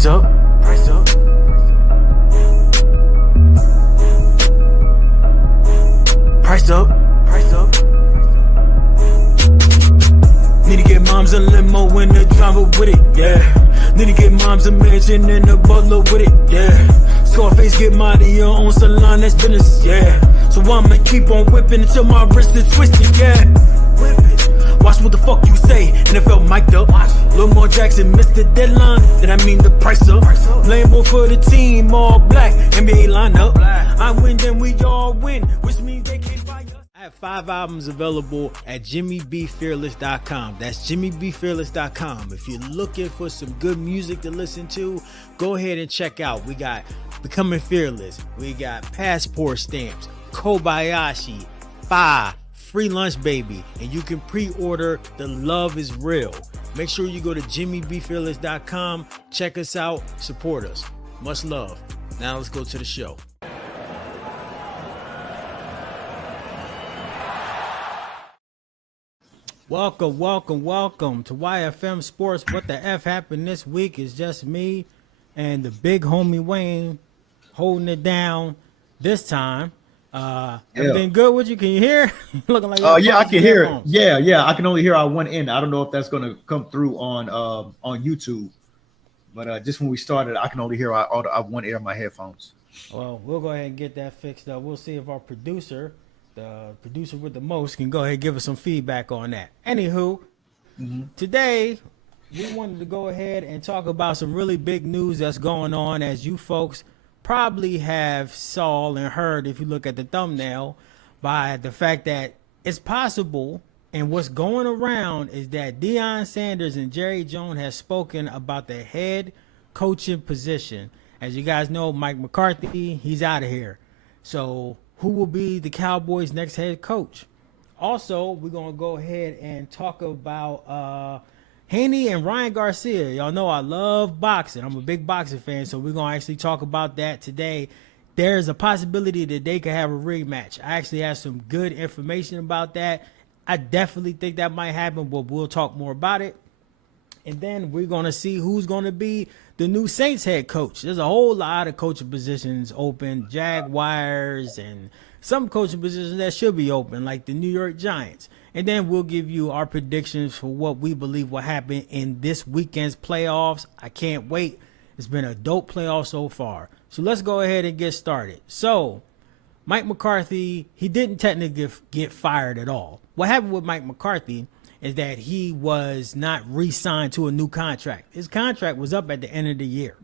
Price up. Price up. Price up. Price up. Need to get moms a limo and the driver with it, yeah. Need to get moms a mansion and a butler with it, yeah. Scarface get Mario on salon, that's business, yeah. So I'ma keep on whipping until my wrist is twisted, yeah. Whip it. Watch what the fuck you say, NFL mic'd up. Lamar Jackson missed the deadline, then I mean the price up. Playing more for the team, all black, NBA lineup. I win, then we all win, which means they can't buy us. I have 5 albums available at jimmybfearless.com. That's jimmybfearless.com. If you're looking for some good music to listen to, go ahead and check out. We got Becoming Fearless. We got Passport Stamps, Kobayashi, Free Lunch Baby, and you can pre-order The Love Is Real. Make sure you go to jimmybfearless.com, check us out, support us. Much love. Now let's go to the show. Welcome to YFM Sports. What the F happened this week is just me and the big homie Wayne holding it down this time. Everything good with you? Can you hear? Looking like yeah, I can hear it. Yeah, I can only hear our one end. I don't know if that's going to come through on YouTube, but just when we started, I can only hear our one ear of my headphones. Well, we'll go ahead and get that fixed up. We'll see if our producer, the producer with the most, can go ahead and give us some feedback on that. Anywho, today we wanted to go ahead and talk about some really big news that's going on, as you folks probably have saw and heard if you look at the thumbnail, by the fact that it's possible, and what's going around is that Deion Sanders and Jerry Jones has spoken about the head coaching position. As you guys know, Mike McCarthy, he's out of here. So who will be the Cowboys' next head coach? Also, we're going to go ahead and talk about Haney and Ryan Garcia. Y'all know I love boxing. I'm a big boxing fan, so we're going to actually talk about that today. There's a possibility that they could have a rematch. I actually have some good information about that. I definitely think that might happen, but we'll talk more about it. And then we're going to see who's going to be the new Saints head coach. There's a whole lot of coaching positions open, Jaguars, and some coaching positions that should be open, like the New York Giants. And then we'll give you our predictions for what we believe will happen in this weekend's playoffs. I can't wait. It's been a dope playoff so far. So let's go ahead and get started. So Mike McCarthy, he didn't technically get fired at all. What happened with Mike McCarthy is that he was not re-signed to a new contract. His contract was up at the end of the year.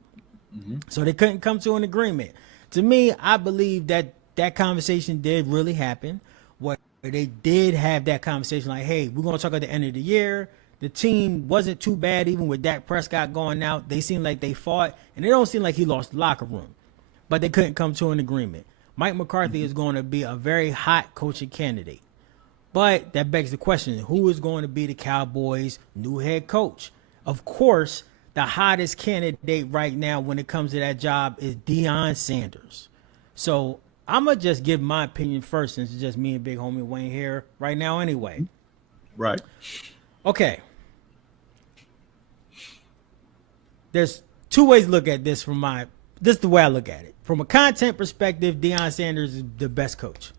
So they couldn't come to an agreement. To me, I believe that that conversation did really happen. What they did have that conversation like, hey, we're going to talk at the end of the year. The team wasn't too bad, even with Dak Prescott going out. They seemed like they fought, and it don't seem like he lost the locker room. But they couldn't come to an agreement. Mike McCarthy is going to be a very hot coaching candidate. But that begs the question, who is going to be the Cowboys' new head coach? Of course, the hottest candidate right now when it comes to that job is Deion Sanders. So I'm going to just give my opinion first, since it's just me and big homie Wayne here right now anyway. Right. Okay. There's two ways to look at this this is the way I look at it. From a content perspective, Deion Sanders is the best coach.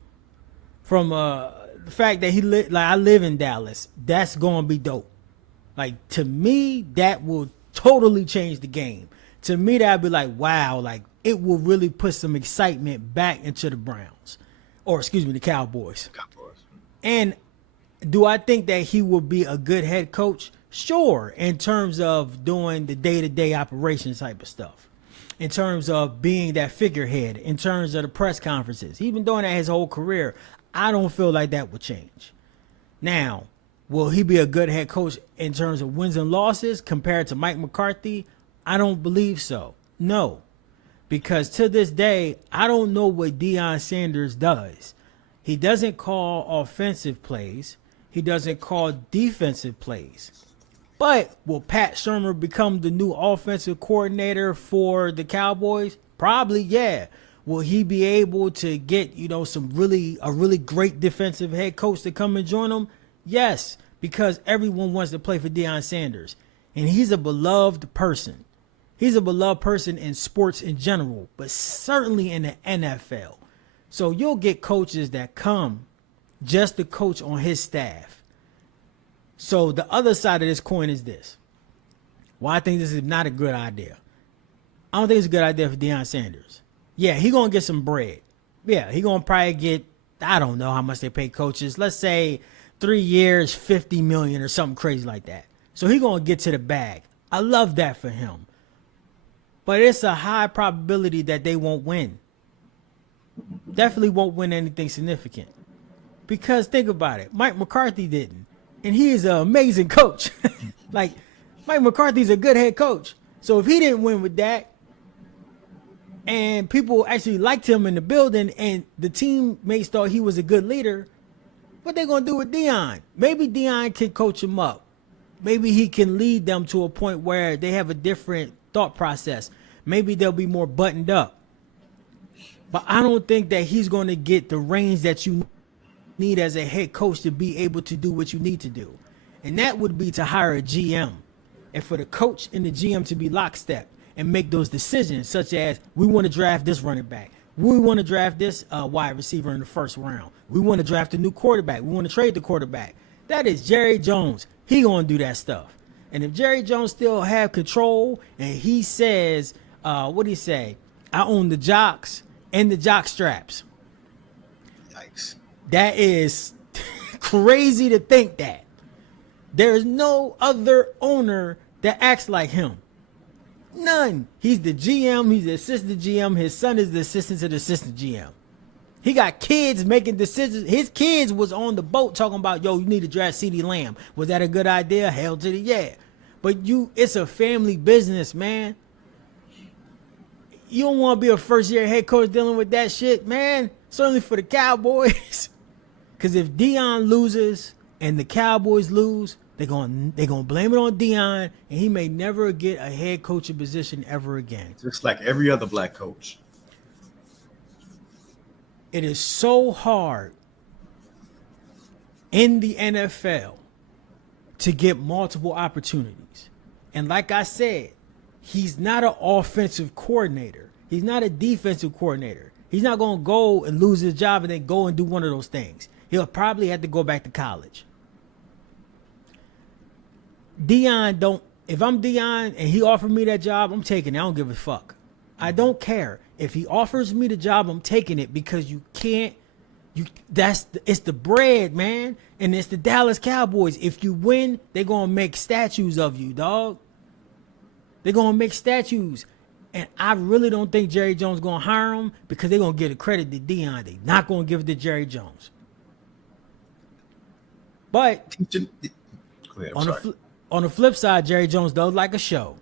From the fact that I live in Dallas, that's going to be dope. Like, to me, that will totally change the game. To me, that'd be like, wow, like it will really put some excitement back into the Browns, or excuse me, the Cowboys. And do I think that he will be a good head coach? Sure, in terms of doing the day-to-day operations type of stuff, in terms of being that figurehead, in terms of the press conferences. He's been doing that his whole career. I don't feel like that will change. Now, will he be a good head coach in terms of wins and losses compared to Mike McCarthy? I don't believe so. No. Because to this day, I don't know what Deion Sanders does. He doesn't call offensive plays. He doesn't call defensive plays. But will Pat Shurmur become the new offensive coordinator for the Cowboys? Probably, yeah. Will he be able to get, a really great defensive head coach to come and join him? Yes, because everyone wants to play for Deion Sanders. And he's a beloved person. He's a beloved person in sports in general, but certainly in the NFL. So you'll get coaches that come just to coach on his staff. So the other side of this coin is this. Why I think this is not a good idea. I don't think it's a good idea for Deion Sanders. Yeah, he going to get some bread. Yeah, he going to probably get, I don't know how much they pay coaches. Let's say 3 years, $50 million or something crazy like that. So he going to get to the bag. I love that for him. But it's a high probability that they won't win. Definitely won't win anything significant. Because think about it. Mike McCarthy didn't. And he is an amazing coach. Like, Mike McCarthy's a good head coach. So if he didn't win with that, and people actually liked him in the building, and the teammates thought he was a good leader, what they going to do with Deion? Maybe Deion can coach him up. Maybe he can lead them to a point where they have a different thought process. Maybe they'll be more buttoned up. But I don't think that he's going to get the range that you need as a head coach to be able to do what you need to do. And that would be to hire a GM. And for the coach and the GM to be lockstep and make those decisions, such as we want to draft this running back. We want to draft this wide receiver in the first round. We want to draft a new quarterback. We want to trade the quarterback. That is Jerry Jones. He going to do that stuff. And if Jerry Jones still have control and he says, what do he say? I own the jocks and the jock straps. Yikes. That is crazy to think that. There's no other owner that acts like him. None. He's the GM. He's the assistant GM. His son is the assistant to the assistant GM. He got kids making decisions. His kids was on the boat talking about, yo, you need to draft CeeDee Lamb. Was that a good idea? Hell to the yeah. But it's a family business, man. You don't want to be a first-year head coach dealing with that shit, man. Certainly for the Cowboys. Because if Deion loses and the Cowboys lose, they're gonna blame it on Deion, and he may never get a head coaching position ever again. Just like every other black coach. It is so hard in the NFL to get multiple opportunities. And like I said, he's not an offensive coordinator. He's not a defensive coordinator. He's not going to go and lose his job and then go and do one of those things. He'll probably have to go back to college. If I'm Deion and he offered me that job, I'm taking it. I don't give a fuck. I don't care. If he offers me the job, I'm taking it because it's the bread, man. And it's the Dallas Cowboys. If you win, they're going to make statues of you, dog. They're going to make statues. And I really don't think Jerry Jones going to hire him because they're going to give the credit to Deion. They're not going to give it to Jerry Jones. But on the flip side, Jerry Jones does like a show.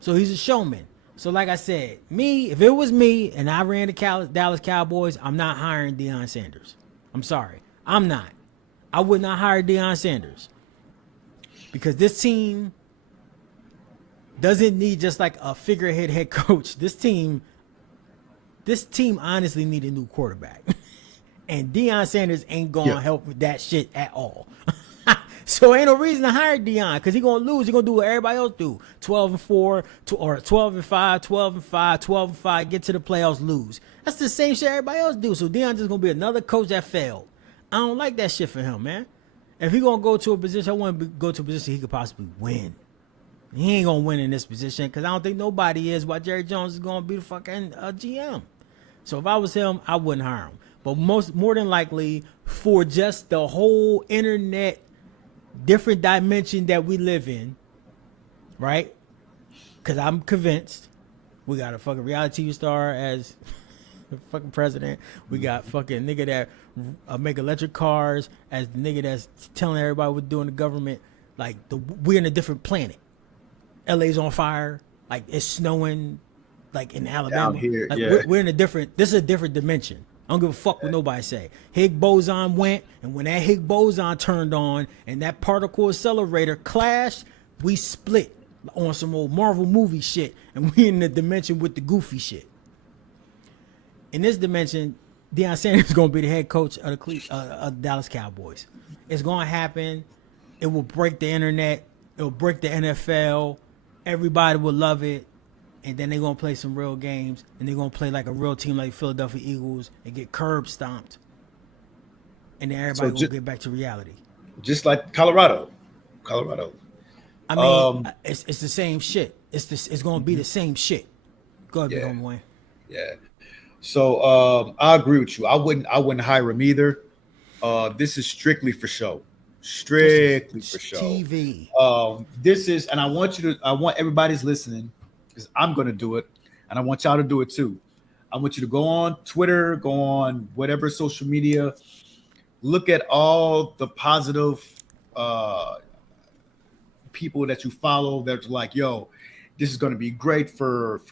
So he's a showman. So like I said, if it was me and I ran the Dallas Cowboys, I'm not hiring Deion Sanders. I'm sorry. I'm not. I would not hire Deion Sanders. Because this team doesn't need just like a figurehead head coach. This team honestly need a new quarterback. And Deion Sanders ain't going to help with that shit at all. So ain't no reason to hire Deion because he's going to lose. He's going to do what everybody else do. 12-4 or 12-5, 12-5, 12-5, get to the playoffs, lose. That's the same shit everybody else do. So Deion just going to be another coach that failed. I don't like that shit for him, man. If he going to go to a position, I want to go to a position he could possibly win. He ain't going to win in this position because I don't think nobody is while Jerry Jones is going to be the fucking GM. So if I was him, I wouldn't hire him. But more than likely, for just the whole internet different dimension that we live in, right? Because I'm convinced we got a fucking reality TV star as the fucking president. We got fucking nigga that make electric cars as the nigga that's telling everybody what to do in the government. Like, we're in a different planet. LA's on fire. Like, it's snowing, like, in Alabama. Down here, like, yeah. We're in this is a different dimension. I don't give a fuck what nobody say. Higgs boson went, and when that Higgs boson turned on and that particle accelerator clashed, we split on some old Marvel movie shit, and we in the dimension with the goofy shit. In this dimension, Deion Sanders is going to be the head coach of the Dallas Cowboys. It's going to happen. It will break the internet. It will break the NFL. Everybody will love it. and then they're gonna play some real games, and they're gonna play like a real team like Philadelphia Eagles and get curb stomped, and then everybody So gonna get back to reality. just like Colorado. I mean, it's the same shit. It's gonna be the same shit. Go ahead, Yeah. Big Homeboy. Yeah. So I agree with you. I wouldn't hire him either. This is strictly for show. Strictly for show. TV. This is, and I want everybody's listening, because I'm gonna do it, and I want y'all to do it too. I want you to go on Twitter, go on whatever social media, look at all the positive people that you follow that's like, yo, this is going to be great for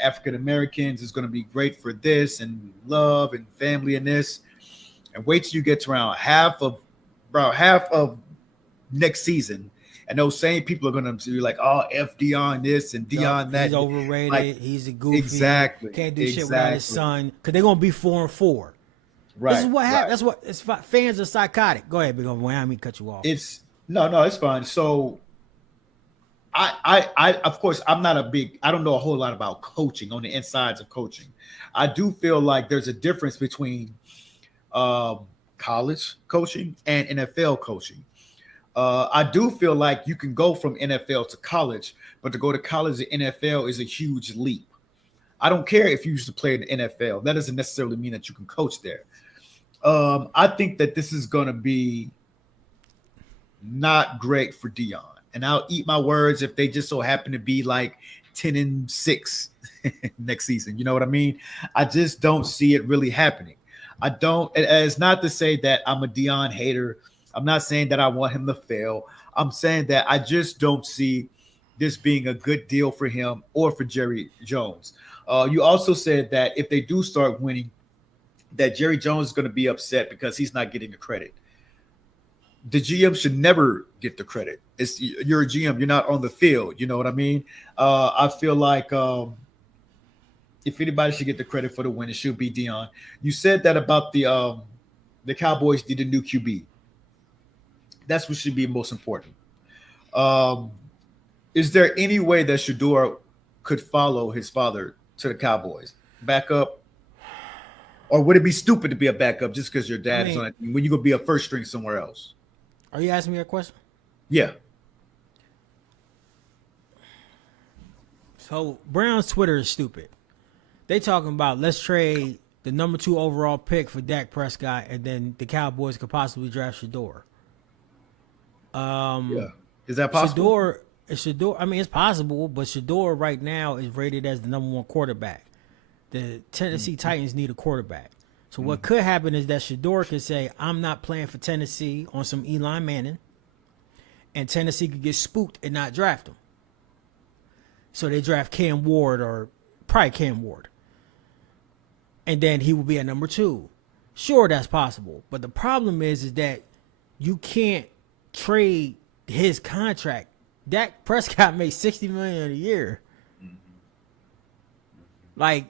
African Americans. It's going to be great for this and love and family and this. And wait till you get to around half of next season, and those same people are going to be like, oh, F Deion this and Deion that. He's overrated. Like, he's a goofy. Exactly. Can't do shit without his son, because they're gonna be 4-4. Right. This is what happens. Right. That's what fans are psychotic. Go ahead, Big Homeboy. I mean, cut you off. It's no, it's fine. So I of course I don't know a whole lot about coaching on the insides of coaching. I do feel like there's a difference between college coaching and NFL coaching. I do feel like you can go from NFL to college, but to go to college to NFL is a huge leap. I don't care if you used to play in the NFL. That doesn't necessarily mean that you can coach there. I think that this is going to be not great for Deion. And I'll eat my words if they just so happen to be like 10-6 next season. You know what I mean? I just don't see it really happening. I don't. It's not to say that I'm a Deion hater. I'm not saying that I want him to fail. I'm saying that I just don't see this being a good deal for him or for Jerry Jones. You also said that if they do start winning, that Jerry Jones is going to be upset because he's not getting the credit. The GM should never get the credit. You're a GM. You're not on the field. You know what I mean? I feel like if anybody should get the credit for the win, it should be Deion. You said that about the Cowboys need a new QB. That's what should be most important. Is there any way that Shador could follow his father to the Cowboys? Backup? Or would it be stupid to be a backup just because your dad is on it when you go be a first string somewhere else? Are you asking me a question? Yeah. So Brown's Twitter is stupid. They talking about let's trade the number 2 overall pick for Dak Prescott, and then the Cowboys could possibly draft Shador. Yeah. Is that possible? Shador. I mean, it's possible, but Shador right now is rated as the number 1 quarterback. The Tennessee Titans need a quarterback. So what could happen is that Shador could say, I'm not playing for Tennessee on some Eli Manning, and Tennessee could get spooked and not draft him. So they draft Cam Ward, or probably Cam Ward. And then he will be at number 2. Sure, that's possible. But the problem is that you can't trade his contract. Dak Prescott made $60 million a year. Like,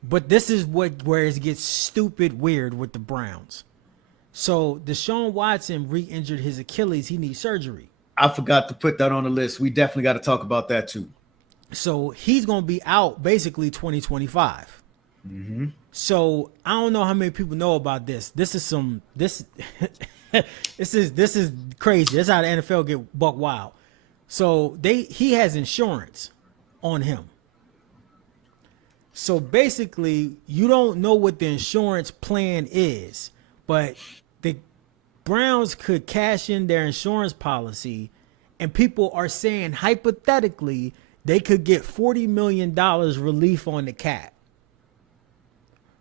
but this is where it gets stupid weird with the Browns. So Deshaun Watson re-injured his Achilles. He needs surgery. I forgot to put that on the list. We definitely got to talk about that too. So he's going to be out basically 2025. Mm-hmm. So I don't know how many people know about this. This is crazy. That's how the NFL get buck wild. So he has insurance on him. So basically, you don't know what the insurance plan is, but the Browns could cash in their insurance policy, and people are saying hypothetically they could get $40 million relief on the cap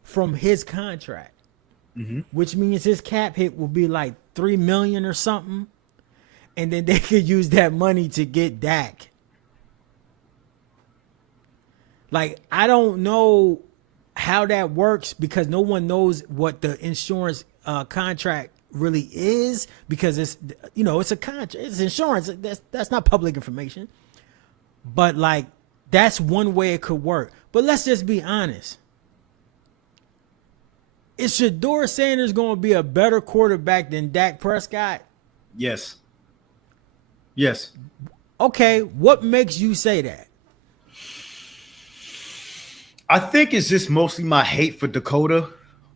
from his contract, which means his cap hit will be like $3 million or something, and then they could use that money to get Dak. Like, I don't know how that works because no one knows what the insurance contract really is, because it's, it's a contract, it's insurance. That's not public information. But like, that's one way it could work. But let's just be honest. Is Shador Sanders going to be a better quarterback than Dak Prescott? Yes. Yes. Okay, what makes you say that? I think it's just mostly my hate for Dakota.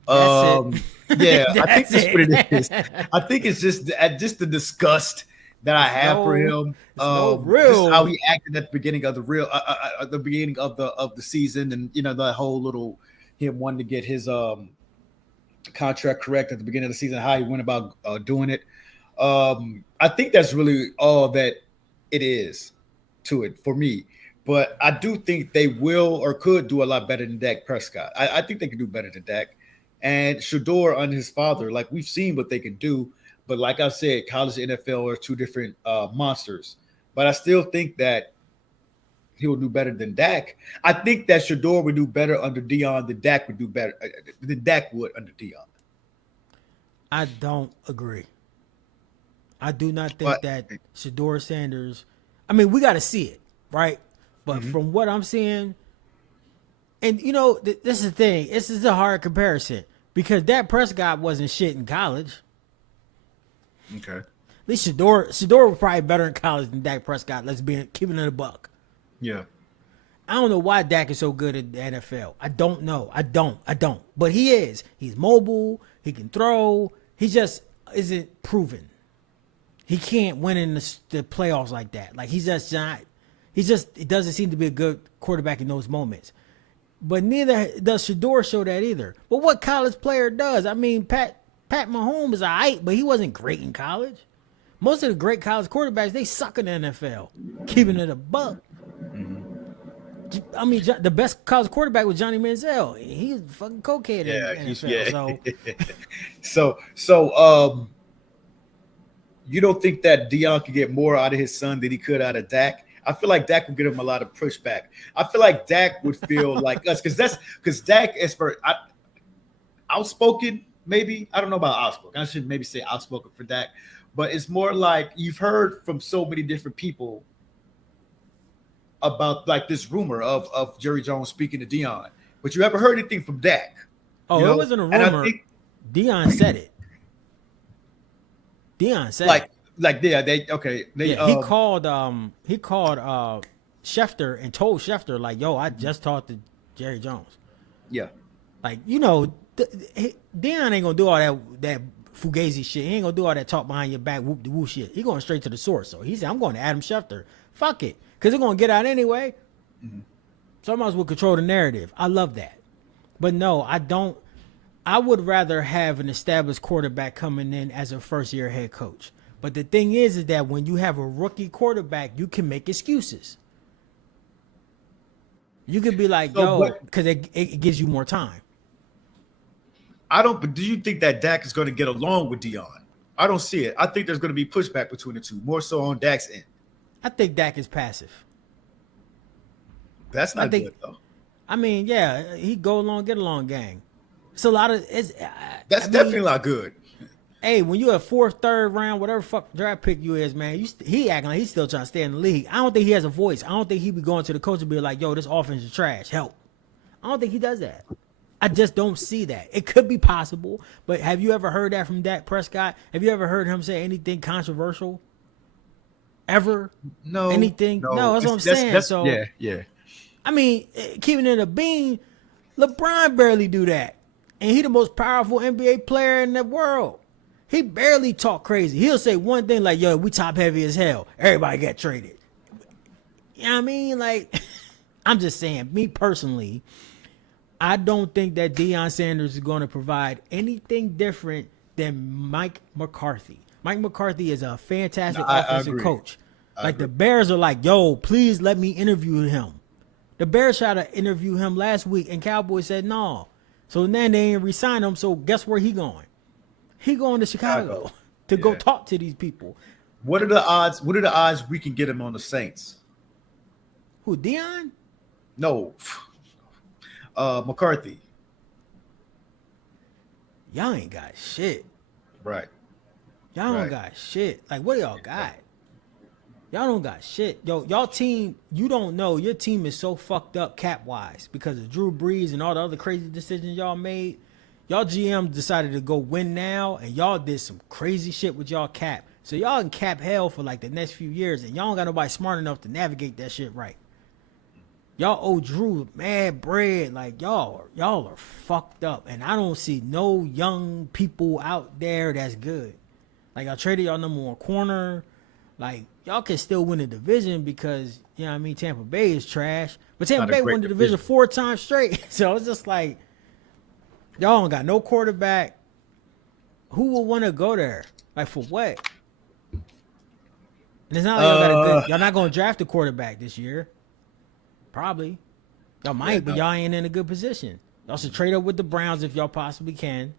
That's it. Yeah, I think That's that's what it is. it. I think it's just the disgust that I have for him. It's no Just how real. he acted at the beginning of the beginning of the season, and the whole little him wanting to get his contract correct at the beginning of the season, how he went about doing it. I think that's really all that it is to it for me. But I do think they will or could do a lot better than Dak Prescott. I think they could do better than Dak. And Shador and his father, like we've seen what they can do. But like I said, college and NFL are two different monsters. But I still think that he will do better than Dak. I think that Shador would do better under Deion than Dak would do better than Dak would under Deion. I don't agree. I do not think But that Shador Sanders. I mean, we got to see it, right? But from what I'm seeing, and this is the thing. This is a hard comparison because Dak Prescott wasn't shit in college. okay. At least Shador was probably better in college than Dak Prescott. Let's be keeping it a buck. Yeah. I don't know why Dak is so good at the NFL. I don't know. I don't. But he is. He's mobile. He can throw. He just isn't proven. He can't win in the playoffs like that. Like he's just not. It doesn't seem to be a good quarterback in those moments. But neither does Shador show that either. But what college player does? I mean, Pat Mahomes is alright, but he wasn't great in college. Most of the great college quarterbacks, they suck in the NFL. Keeping it a buck. I mean, the best college quarterback was Johnny Manziel. He was fucking cokehead in the NFL. So you don't think that Deion could get more out of his son than he could out of Dak? I feel like Dak would get him a lot of pushback. I feel like Dak would feel like us because Dak is for outspoken. Maybe I don't know about outspoken. I should maybe say outspoken for Dak, but it's more like you've heard from so many different people about like this rumor of Jerry Jones speaking to Deion, but you ever heard anything from Dak? Oh, it wasn't a rumor. Deion said it. Deion said it. He called Schefter and told Schefter like, "Yo, I just talked to Jerry Jones." Yeah. Like Deion ain't gonna do all that fugazi shit. He ain't gonna do all that talk behind your back whoop de woo shit. He going straight to the source. So he said, "I'm going to Adam Schefter. Fuck it, because they're gonna get out anyway." So I might as well control the narrative. I love that, but no, I don't. I would rather have an established quarterback coming in as a first-year head coach. But the thing is that when you have a rookie quarterback, you can make excuses. You could be like, because it gives you more time. But do you think that Dak is going to get along with Deion? I don't see it. I think there's going to be pushback between the two, more so on Dak's end. I think Dak is passive. That's not good, though. I mean, yeah, he go along, get along gang. It's a lot of definitely not good. Hey, when you're a fourth, third round, whatever fuck draft pick you is, man, he acting like he's still trying to stay in the league. I don't think he has a voice. I don't think he be going to the coach and be like, "Yo, this offense is trash. Help." I don't think he does that. I just don't see that. It could be possible, but have you ever heard that from Dak Prescott? Have you ever heard him say anything controversial? Ever? No. Anything? No, that's what I'm saying. Yeah. I mean, keeping it a bean, LeBron barely do that. And he the most powerful NBA player in the world. He barely talk crazy. He'll say one thing like, "Yo, we top heavy as hell. Everybody got traded." You know what I mean? Like, I'm just saying, me personally, I don't think that Deion Sanders is going to provide anything different than Mike McCarthy. Mike McCarthy is a fantastic offensive coach. Like, the Bears are like, "Yo, please let me interview him." The Bears tried to interview him last week, and Cowboys said no. So then they ain't re-sign him. So guess where he going? He going to Chicago to go talk to these people. What are the odds? What are the odds we can get him on the Saints? Who, Deion? No, McCarthy. Y'all ain't got shit. Right. Y'all don't got shit. Like, what do y'all got? Y'all don't got shit. Yo, y'all team, you don't know. Your team is so fucked up cap-wise because of Drew Brees and all the other crazy decisions y'all made. Y'all GM decided to go win now, and y'all did some crazy shit with y'all cap. So y'all in cap hell for like the next few years, and y'all don't got nobody smart enough to navigate that shit right. Y'all owe Drew mad bread. Like y'all are fucked up, and I don't see no young people out there that's good. Like I traded y'all number one corner. Like y'all can still win the division because you know what I mean. Tampa Bay is trash, but Tampa Bay won the division 4 times straight. So it's just like y'all don't got no quarterback. Who will want to go there? Like for what? And it's not like y'all got a good. Y'all not gonna draft a quarterback this year. Probably. Y'all might, but y'all ain't in a good position. Y'all should trade up with the Browns if y'all possibly can.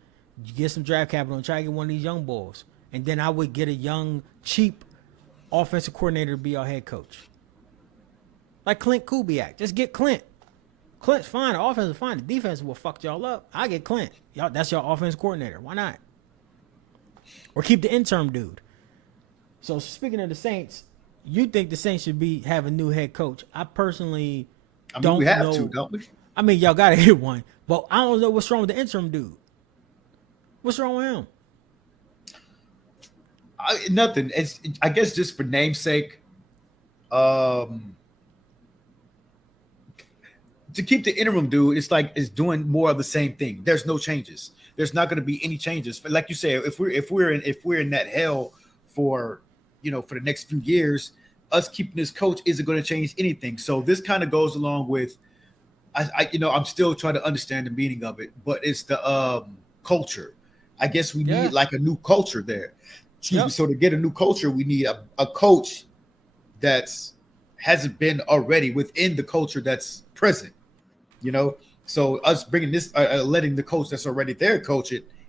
Get some draft capital and try to get one of these young bulls. And then I would get a young, cheap offensive coordinator to be our head coach. Like Clint Kubiak. Just get Clint. Clint's fine. The offense is fine. The defense will fuck y'all up. I get Clint. Y'all, that's your offensive coordinator. Why not? Or keep the interim dude. So speaking of the Saints, you think the Saints should have a new head coach? I personally don't know. We have to, don't we? I mean, y'all gotta hit one, but I don't know what's wrong with the interim dude. What's wrong with him? Nothing. It's, I guess, just for namesake. To keep the interim dude, it's doing more of the same thing. There's no changes. There's not going to be any changes. Like you say, if we're in that hell for for the next few years, us keeping this coach isn't going to change anything. So this kind of goes along with, I'm still trying to understand the meaning of it, but it's the culture. I guess we need like a new culture there. Excuse me. So to get a new culture, we need a coach that's hasn't been already within the culture that's present. So us bringing this, letting the coach that's already there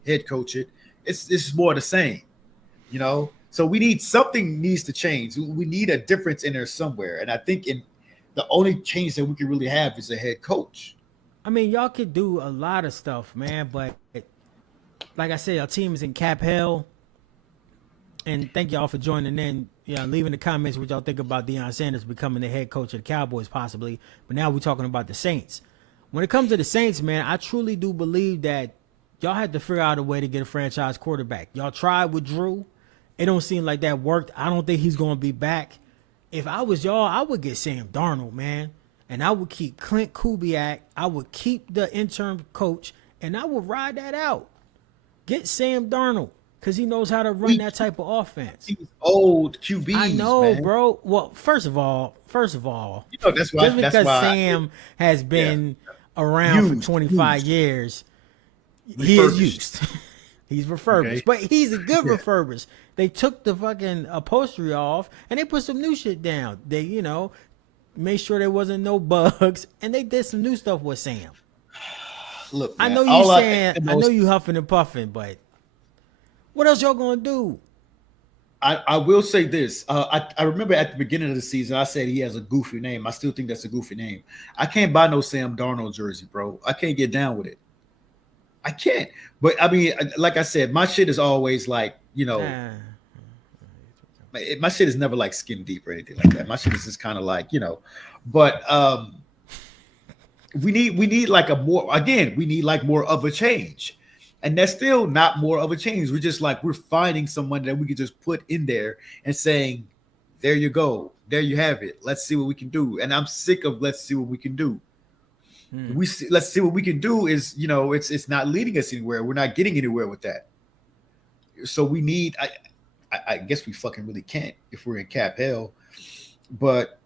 head coach it. It's more the same. So we need something needs to change. We need a difference in there somewhere. And I think the only change that we can really have is a head coach. I mean, y'all could do a lot of stuff, man. But like I said, our team is in cap hell. And thank y'all for joining in. Leaving the comments what y'all think about Deion Sanders becoming the head coach of the Cowboys possibly. But now we're talking about the Saints. When it comes to the Saints, man, I truly do believe that y'all had to figure out a way to get a franchise quarterback. Y'all tried with Drew. It don't seem like that worked. I don't think he's going to be back. If I was y'all, I would get Sam Darnold, man. And I would keep Clint Kubiak. I would keep the interim coach. And I would ride that out. Get Sam Darnold. Because he knows how to run that type of offense. He's old QBs, I know, man. bro. Well, first of all, that's why, just because Sam has been around for 25 years, he is used. He's refurbished. Okay. But he's a good refurbished. They took the fucking upholstery off and they put some new shit down. They, made sure there wasn't no bugs and they did some new stuff with Sam. Look, man, I know you saying, I know you huffing and puffing, but what else y'all gonna do? I will say this. I remember at the beginning of the season, I said he has a goofy name. I still think that's a goofy name. I can't buy no Sam Darnold jersey, bro. I can't get down with it. I can't. But I mean, like I said, my shit is always like, my shit is never like skin deep or anything like that. My shit is just kind of like, but we need like we need like more of a change. And that's still not more of a change. We're finding someone that we can just put in there and saying, there you go. There you have it. Let's see what we can do. And I'm sick of let's see what we can do. Let's see what we can do is, it's not leading us anywhere. We're not getting anywhere with that. So we need, I guess we fucking really can't if we're in cap hell, but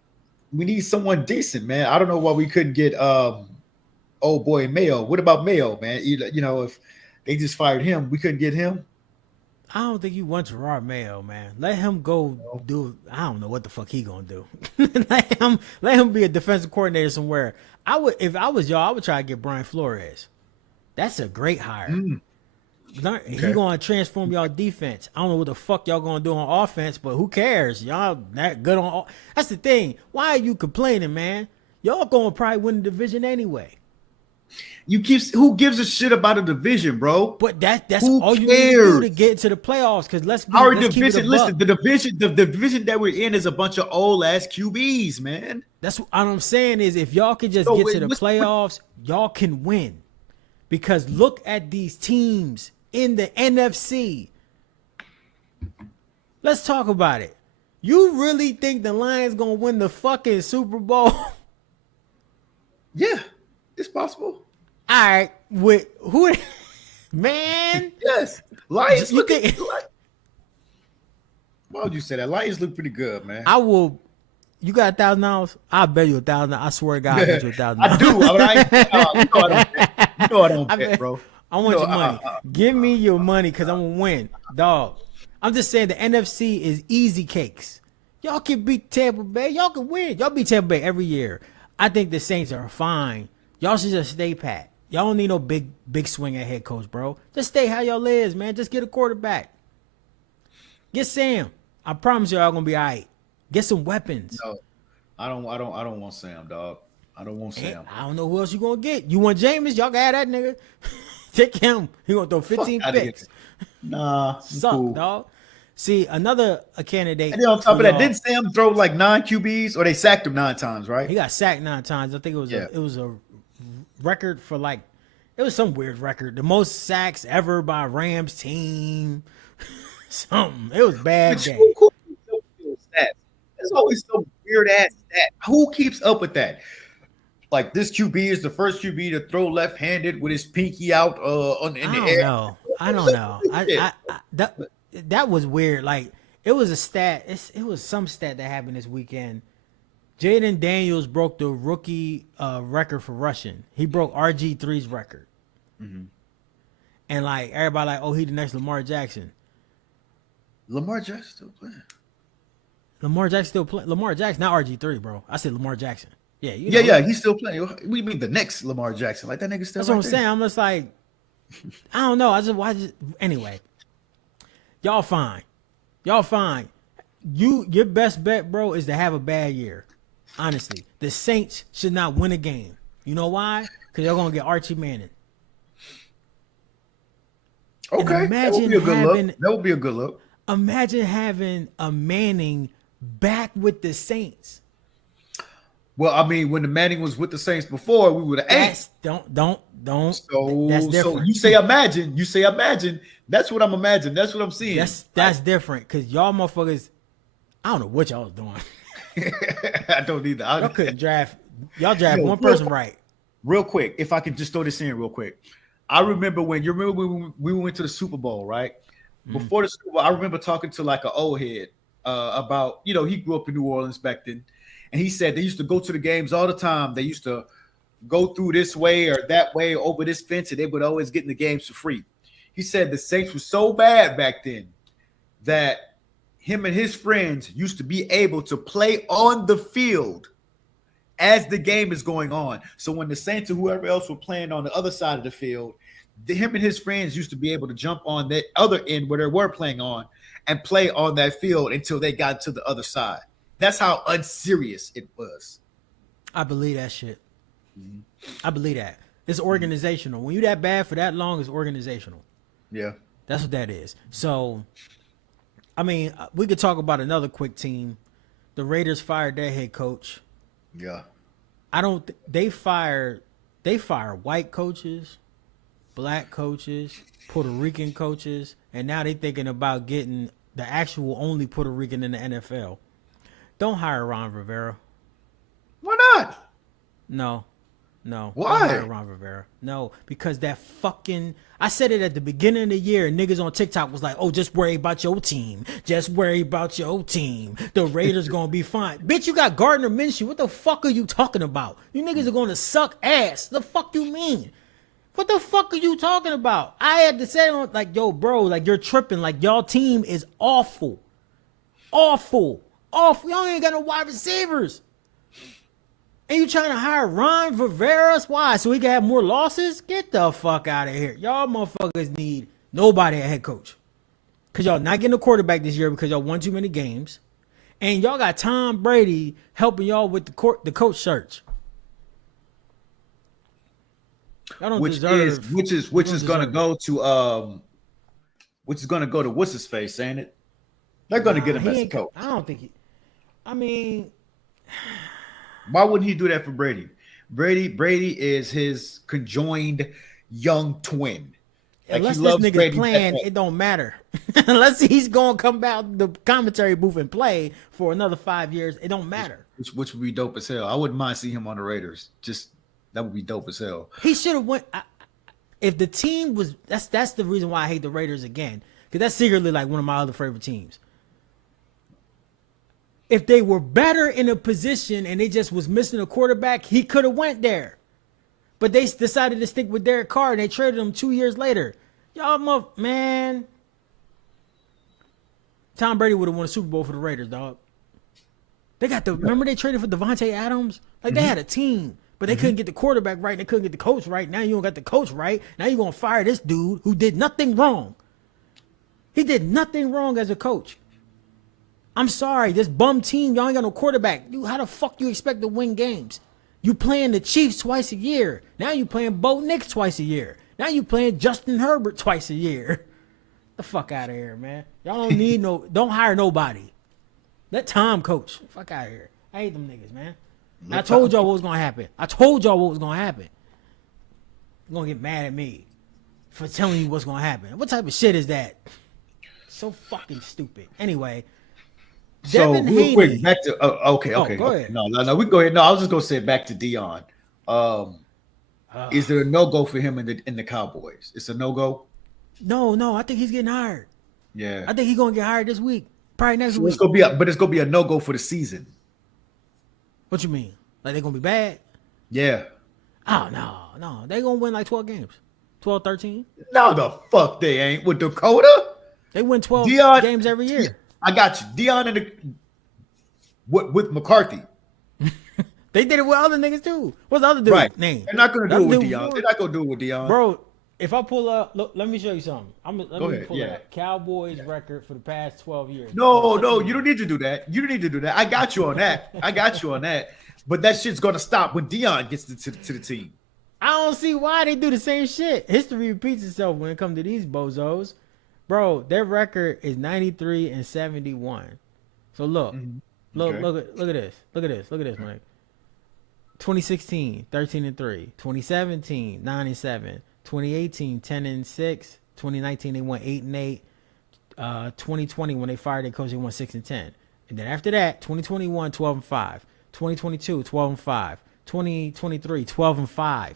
we need someone decent, man. I don't know why we couldn't get old boy Mayo. What about Mayo, man? If they just fired him, we couldn't get him. I don't think you want Gerard Mayo, man. Let him go do. I don't know what the fuck he gonna do. let him be a defensive coordinator somewhere. If I was y'all, I would try to get Brian Flores. That's a great hire. He gonna transform y'all defense. I don't know what the fuck y'all gonna do on offense, but who cares? Y'all that good on. That's the thing. Why are you complaining, man? Y'all gonna probably win the division anyway. Who gives a shit about a division, bro? But that's all you need to do to get into the playoffs. Because let's division. Listen, the division that we're in is a bunch of old ass QBs, man. That's what I'm saying is if y'all can just get to the playoffs, y'all can win. Because look at these teams in the NFC. Let's talk about it. You really think the Lions gonna win the fucking Super Bowl? Yeah, it's possible. All right, with who? Man, Yes, Lions you looking. think Why would you say that? Lions look pretty good, man. I will? You got $1,000? I'll bet you $1,000. I swear to God, I'll bet you I do. I mean, you know I don't bet. You know I don't I bet, bet. bro. I You want know, your money. Give me your money because I'm gonna win, dog. I'm just saying the NFC is easy cakes. Y'all can beat Tampa Bay. Y'all can win. Y'all beat Tampa Bay every year. I think the Saints are fine. Y'all should just stay pat. Y'all don't need no big swing at head coach, bro. Just stay how y'all is, man. Just get a quarterback. Get Sam. I promise y'all gonna be all right. Get some weapons. no, I don't want Sam, dog. I don't want Sam. I don't know who else you gonna get. You want Jameis? Y'all got that nigga. Take him. He gonna throw 15 Fuck outta here. picks. Nah, I'm Suck, cool. dog. See, another candidate. And then on top for of that, y'all- didn't Sam throw like 9 QBs or they sacked him 9 times, right? he got sacked 9 times. I think it was a record for like it was some weird record. The most sacks ever by a Rams team. Something. It was bad But game. who keeps up with those stats? There's always some weird ass stat. Who keeps up with that? Like this QB is the first QB to throw left-handed with his pinky out in the air. I don't know. That was weird. Like it was a stat. It was some stat that happened this weekend. Jaden Daniels broke the rookie record for rushing. He broke RG3's record. Mm-hmm. And like everybody like, oh, he the next Lamar Jackson. Lamar Jackson still playing. Lamar Jackson still playing. Lamar Jackson, not RG3, bro. I said Lamar Jackson. Yeah, you know. Yeah, he's still playing. What do you mean the next Lamar Jackson? Like that nigga still. That's what I'm saying. I'm just like, I don't know. Anyway. Y'all fine. Your best bet, bro, is to have a bad year. Honestly, the Saints should not win a game. You know why? Because you're gonna get Archie Manning. Okay, that would be a good look. That would be a good look. Imagine having a Manning back with the Saints. Well, I mean, when the Manning was with the Saints before, we would have. Don't. So, that's different. So you say imagine. That's what I'm imagining. That's what I'm seeing. That's different because y'all motherfuckers. I don't know what y'all was doing. I don't either. Y'all couldn't draft. Y'all draft one person right. Real quick, if I could just throw this in real quick. I remember when we went to the Super Bowl, right? Before the Super Bowl, I remember talking to like an old head about, he grew up in New Orleans back then. And he said they used to go to the games all the time. They used to go through this way or that way over this fence, and they would always get in the games for free. He said the Saints were so bad back then that him and his friends used to be able to play on the field as the game is going on. So when the Saints or whoever else were playing on the other side of the field, him and his friends used to be able to jump on that other end where they were playing on and play on that field until they got to the other side. That's how unserious it was. I believe that shit. I believe that. It's organizational. When you that bad for that long, it's organizational. Yeah. That's what that is. So, I mean, we could talk about another quick team. The Raiders fired their head coach. Yeah. They fire white coaches, black coaches, Puerto Rican coaches, and now they thinking about getting the actual only Puerto Rican in the NFL. Don't hire Ron Rivera. Why not? No. Why? Don't hire Ron Rivera. No, because I said it at the beginning of the year. Niggas on TikTok was like, oh, just worry about your team. Just worry about your team. The Raiders going to be fine. Bitch, you got Gardner Minshew. What the fuck are you talking about? You niggas are going to suck ass. The fuck you mean? What the fuck are you talking about? I had to say, like, yo, bro, like, you're tripping. Like, y'all team is awful. Awful. Y'all ain't got no wide receivers. And you trying to hire Ron Rivera? Why? So he can have more losses? Get the fuck out of here. Y'all motherfuckers need nobody at head coach. Because y'all not getting a quarterback this year because y'all won too many games. And y'all got Tom Brady helping y'all with the coach search. Y'all don't Which is gonna go to what's his face, ain't it? They're gonna get him as a coach. I don't think Why wouldn't he do that for Brady? Brady is his conjoined young twin. Like, unless this nigga's playing, it don't matter. Unless he's gonna come out the commentary booth and play for another 5 years, it don't matter. Which would be dope as hell. I wouldn't mind seeing him on the Raiders. Just That would be dope as hell. He should have went. If the team was, that's the reason why I hate the Raiders again, because that's secretly like one of my other favorite teams. If they were better in a position and they just was missing a quarterback, he could have went there. But they decided to stick with Derek Carr and they traded him 2 years later. Y'all, man. Tom Brady would have won a Super Bowl for the Raiders, dog. They got remember they traded for Devontae Adams? Like they had a team, but they couldn't get the quarterback right. They couldn't get the coach right. Now you don't got the coach right. Now you're going to fire this dude who did nothing wrong. He did nothing wrong as a coach. I'm sorry, this bum team, y'all ain't got no quarterback. Dude, how the fuck you expect to win games? You playing the Chiefs twice a year. Now you playing Bo Nix twice a year. Now you playing Justin Herbert twice a year. The fuck out of here, man. Y'all don't need don't hire nobody. Let Tom coach. Fuck out of here. I hate them niggas, man. I told y'all what was gonna happen. You're gonna get mad at me for telling you what's gonna happen. What type of shit is that? So fucking stupid. Anyway. So Devin real Haney. quick, back to okay. Go ahead. No, we can go ahead. No, I was just gonna say back to Deion. Is there a no-go for him in the Cowboys? It's a no-go. No, I think he's getting hired. Yeah, I think he's gonna get hired this week, probably next week. It's gonna be a no-go for the season. What you mean? Like they're gonna be bad? Yeah. Oh no, they're gonna win like 12 games, 12, 13. No, the fuck they ain't with Dakota. They win 12 games every year. I got you, Deion with McCarthy. They did it with other niggas too. What's the other dude's name? They're not gonna do it with Deion. They're not gonna do it with Deion, bro. If I pull up, look, let me show you something. Let me pull up Cowboys record for the past 12 years. No, you don't need to do that. I got you on that. But that shit's gonna stop when Deion gets to the team. I don't see why they do the same shit. History repeats itself when it comes to these bozos. Bro, their record is 93-71. So look at this. Look at this, Mike. 2016, 13-3. 2017, 9-7. 2018, 10-6. 2019, they won 8-8. 2020, when they fired their coach, they won 6-10. And then after that, 2021, 12-5. 2022, 12-5. 2023, 12-5.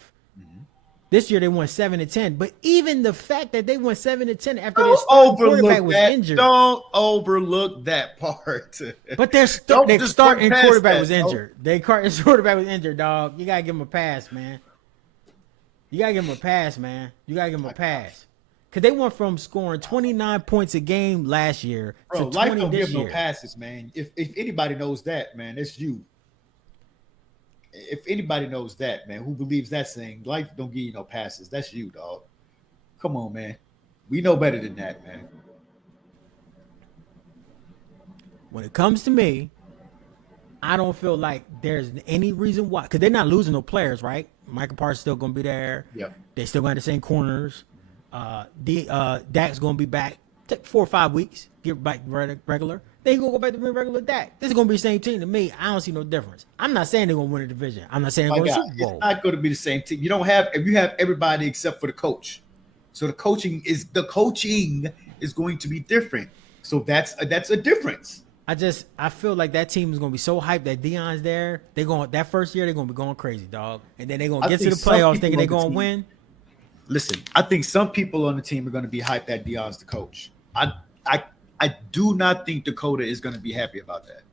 This year they won 7-10, but even the fact that they won 7-10 after their quarterback was injured. Don't overlook that part. But their starting quarterback was injured. Their quarterback was injured, dog. You gotta give him a pass, man. Because they went from scoring 29 points a game last year to 20 life don't this give year. No passes, man. If anybody knows that, man, it's you. If anybody knows that, man, who believes that saying, life don't give you no passes, that's you, dog. Come on, man. We know better than that, man. When it comes to me, I don't feel like there's any reason why, because they're not losing no players, right? Michael Parsons still going to be there. Yeah. They still got the same corners. Dak's going to be back. Take 4 or 5 weeks. Get back regular. Then he's going to go back to being regular Dak. This is going to be the same team to me. I don't see no difference. I'm not saying they're going to win a division. I'm not saying they're going to Super Bowl. It's not going to be the same team. You have everybody except for the coach. So the coaching is going to be different. So that's a difference. I feel like that team is going to be so hyped that Deion's there. That first year they're going to be going crazy, dog. And then they're going to get to the playoffs thinking they're going to win. Listen, I think some people on the team are going to be hyped that Deion's the coach. I do not think Dakota is going to be happy about that.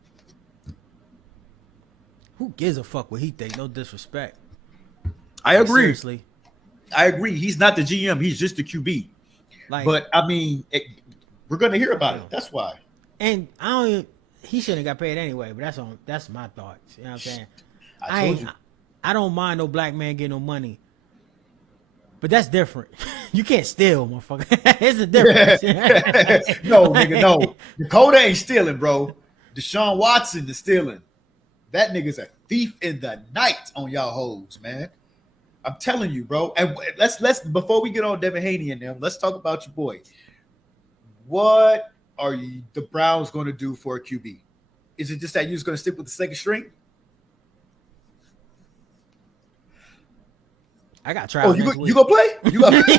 Who gives a fuck what he think? No disrespect. I agree. Seriously. I agree. He's not the GM. He's just the QB. But I mean, we're going to hear about it. That's why. And he shouldn't have got paid anyway. But that's my thoughts. You know what I'm saying? I don't mind no black man getting no money. But that's different. You can't steal, motherfucker. It's a difference. No, nigga, no. Dakota ain't stealing, bro. Deshaun Watson is stealing. That nigga's a thief in the night on y'all hoes, man. I'm telling you, bro. And let's before we get on Devin Haney and them, let's talk about your boy. What are the Browns going to do for a QB? Is it just that you're just going to stick with the second string? I got trial. You gonna play? You gonna play?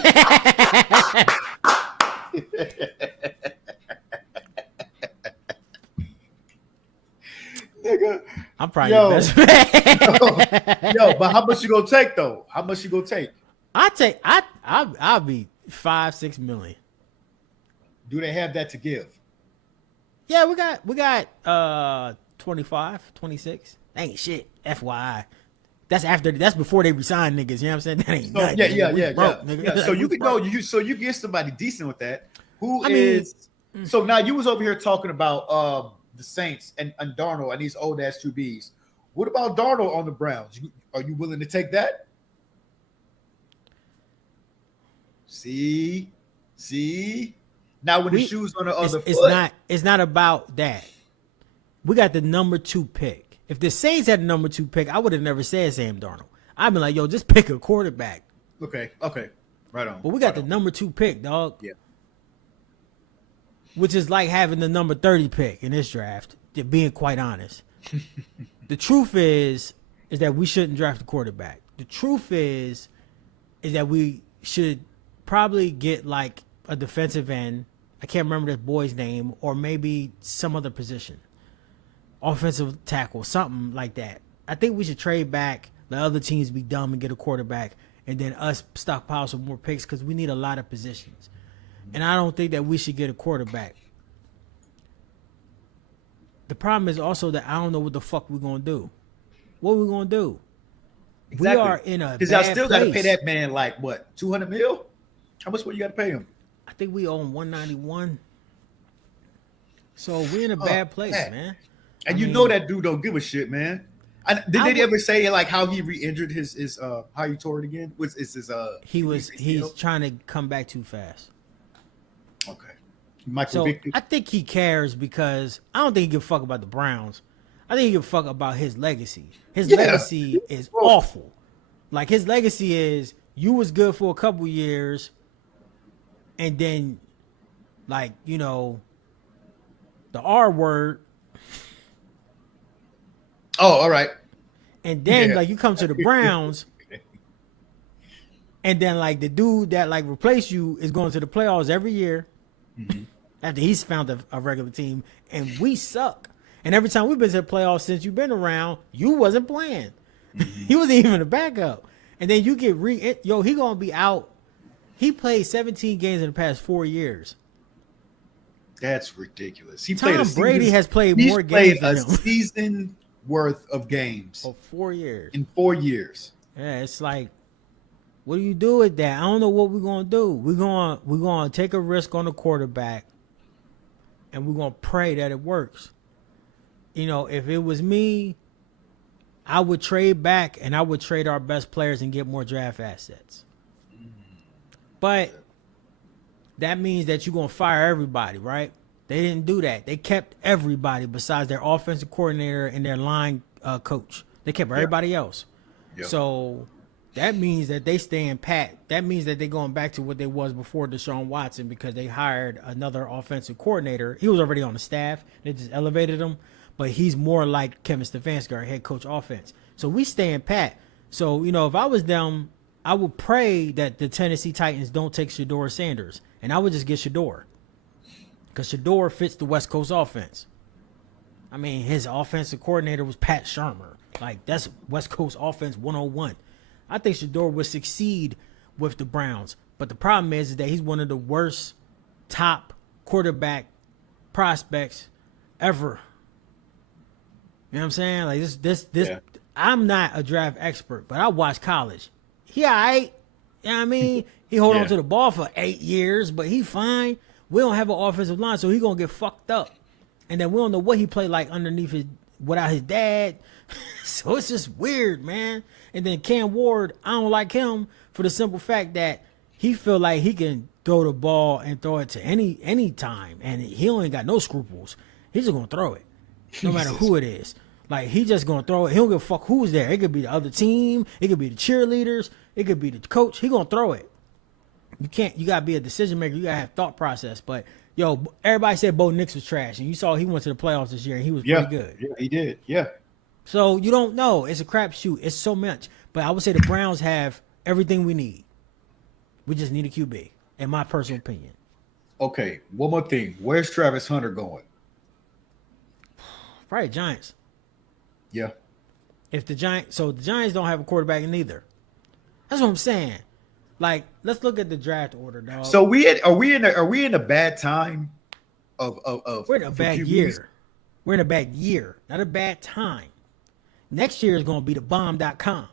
Nigga, I'm probably the best man. Yo, but how much you gonna take though? How much you gonna take? I'll be 5-6 million. Do they have that to give? Yeah, we got 25, 26. Ain't shit. FYI. That's before they resign niggas. You know what I'm saying? That ain't nothing. Yeah. Broke, nigga. Yeah. So you could go. You get somebody decent with that. So now you was over here talking about the Saints and Darnold and these old ass QBs. What about Darnold on the Browns? Are you willing to take that? See. Now when the shoes on the other foot, it's not about that. We got the number 2 pick. If the Saints had the number 2 pick, I would have never said Sam Darnold. I'd be like, yo, just pick a quarterback. Okay, right on. But we got the number 2 pick, dog. Yeah. Which is like having the number 30 pick in this draft. Being quite honest, the truth is that we shouldn't draft a quarterback. The truth is that we should probably get like a defensive end. I can't remember this boy's name, or maybe some other position, offensive tackle, something like that. I think we should trade back. The other teams be dumb and get a quarterback, and then us stockpile some more picks because we need a lot of positions. And I don't think that we should get a quarterback. The problem is also that I don't know what the fuck we're gonna do. What we gonna do? Exactly. We are in a because y'all still got to pay that man like what, 200 mil? How much? What you got to pay him? I think we owe him 191. So we're in a bad place, man. And I mean, that dude don't give a shit, man. Did they ever say like how he re-injured his how he tore it again? He's trying to come back too fast. Okay. Michael Vick. I think he cares because I don't think he give a fuck about the Browns. I think he give a fuck about his legacy. His legacy is awful. Like his legacy is you was good for a couple years, and then, like, you know, the R word. Oh, all right. And then like you come to the Browns, and then like the dude that like replaced you is going to the playoffs every year after he's found a regular team, and we suck. And every time we've been to the playoffs since you've been around, you wasn't playing. He wasn't even a backup. And then you get he gonna be out. He played 17 games in the past 4 years. That's ridiculous. Tom Brady has played more games than him. Season worth of games for 4 years. In 4 years. Yeah, it's like, what do you do with that? I don't know what we're gonna do. We're gonna take a risk on the quarterback, and we're gonna pray that it works. You know, if it was me, I would trade back and I would trade our best players and get more draft assets. But that means that you're going to fire everybody, right? They didn't do that. They kept everybody besides their offensive coordinator and their line coach. They kept everybody else. Yeah. So that means that they staying pat. That means that they're going back to what they was before Deshaun Watson because they hired another offensive coordinator. He was already on the staff. They just elevated him. But he's more like Kevin Stefanski, our head coach offense. So we staying pat. So, you know, if I was them, I would pray that the Tennessee Titans don't take Shedeur Sanders. And I would just get Shedeur. Because Shedeur fits the West Coast offense. I mean, his offensive coordinator was Pat Shermer. Like, that's West Coast offense 101. I think Shedeur would succeed with the Browns. But the problem is that he's one of the worst top quarterback prospects ever. You know what I'm saying? Like this. Yeah. I'm not a draft expert, but I watch college. He all right. You know what I mean? He hold on to the ball for 8 years, but he fine. We don't have an offensive line, so he gonna get fucked up. And then we don't know what he played like underneath without his dad. So it's just weird, man. And then Cam Ward, I don't like him for the simple fact that he feel like he can throw the ball and throw it to any time, and he ain't got no scruples. He's just gonna throw it. No matter who it is. Like, he just going to throw it. He don't give a fuck who's there. It could be the other team. It could be the cheerleaders. It could be the coach. He going to throw it. You got to be a decision maker. You got to have thought process. But, yo, everybody said Bo Nix was trash. And you saw he went to the playoffs this year, and he was pretty good. Yeah, he did. Yeah. So, you don't know. It's a crapshoot. It's so much. But I would say the Browns have everything we need. We just need a QB, in my personal opinion. Okay, one more thing. Where's Travis Hunter going? Probably Giants. Yeah. If the Giants don't have a quarterback neither. That's what I'm saying. Like, let's look at the draft order, dog. So are we in a bad time of We're in a for bad QBs? year. We're in a bad year, not a bad time. Next year is going to be the bomb.com.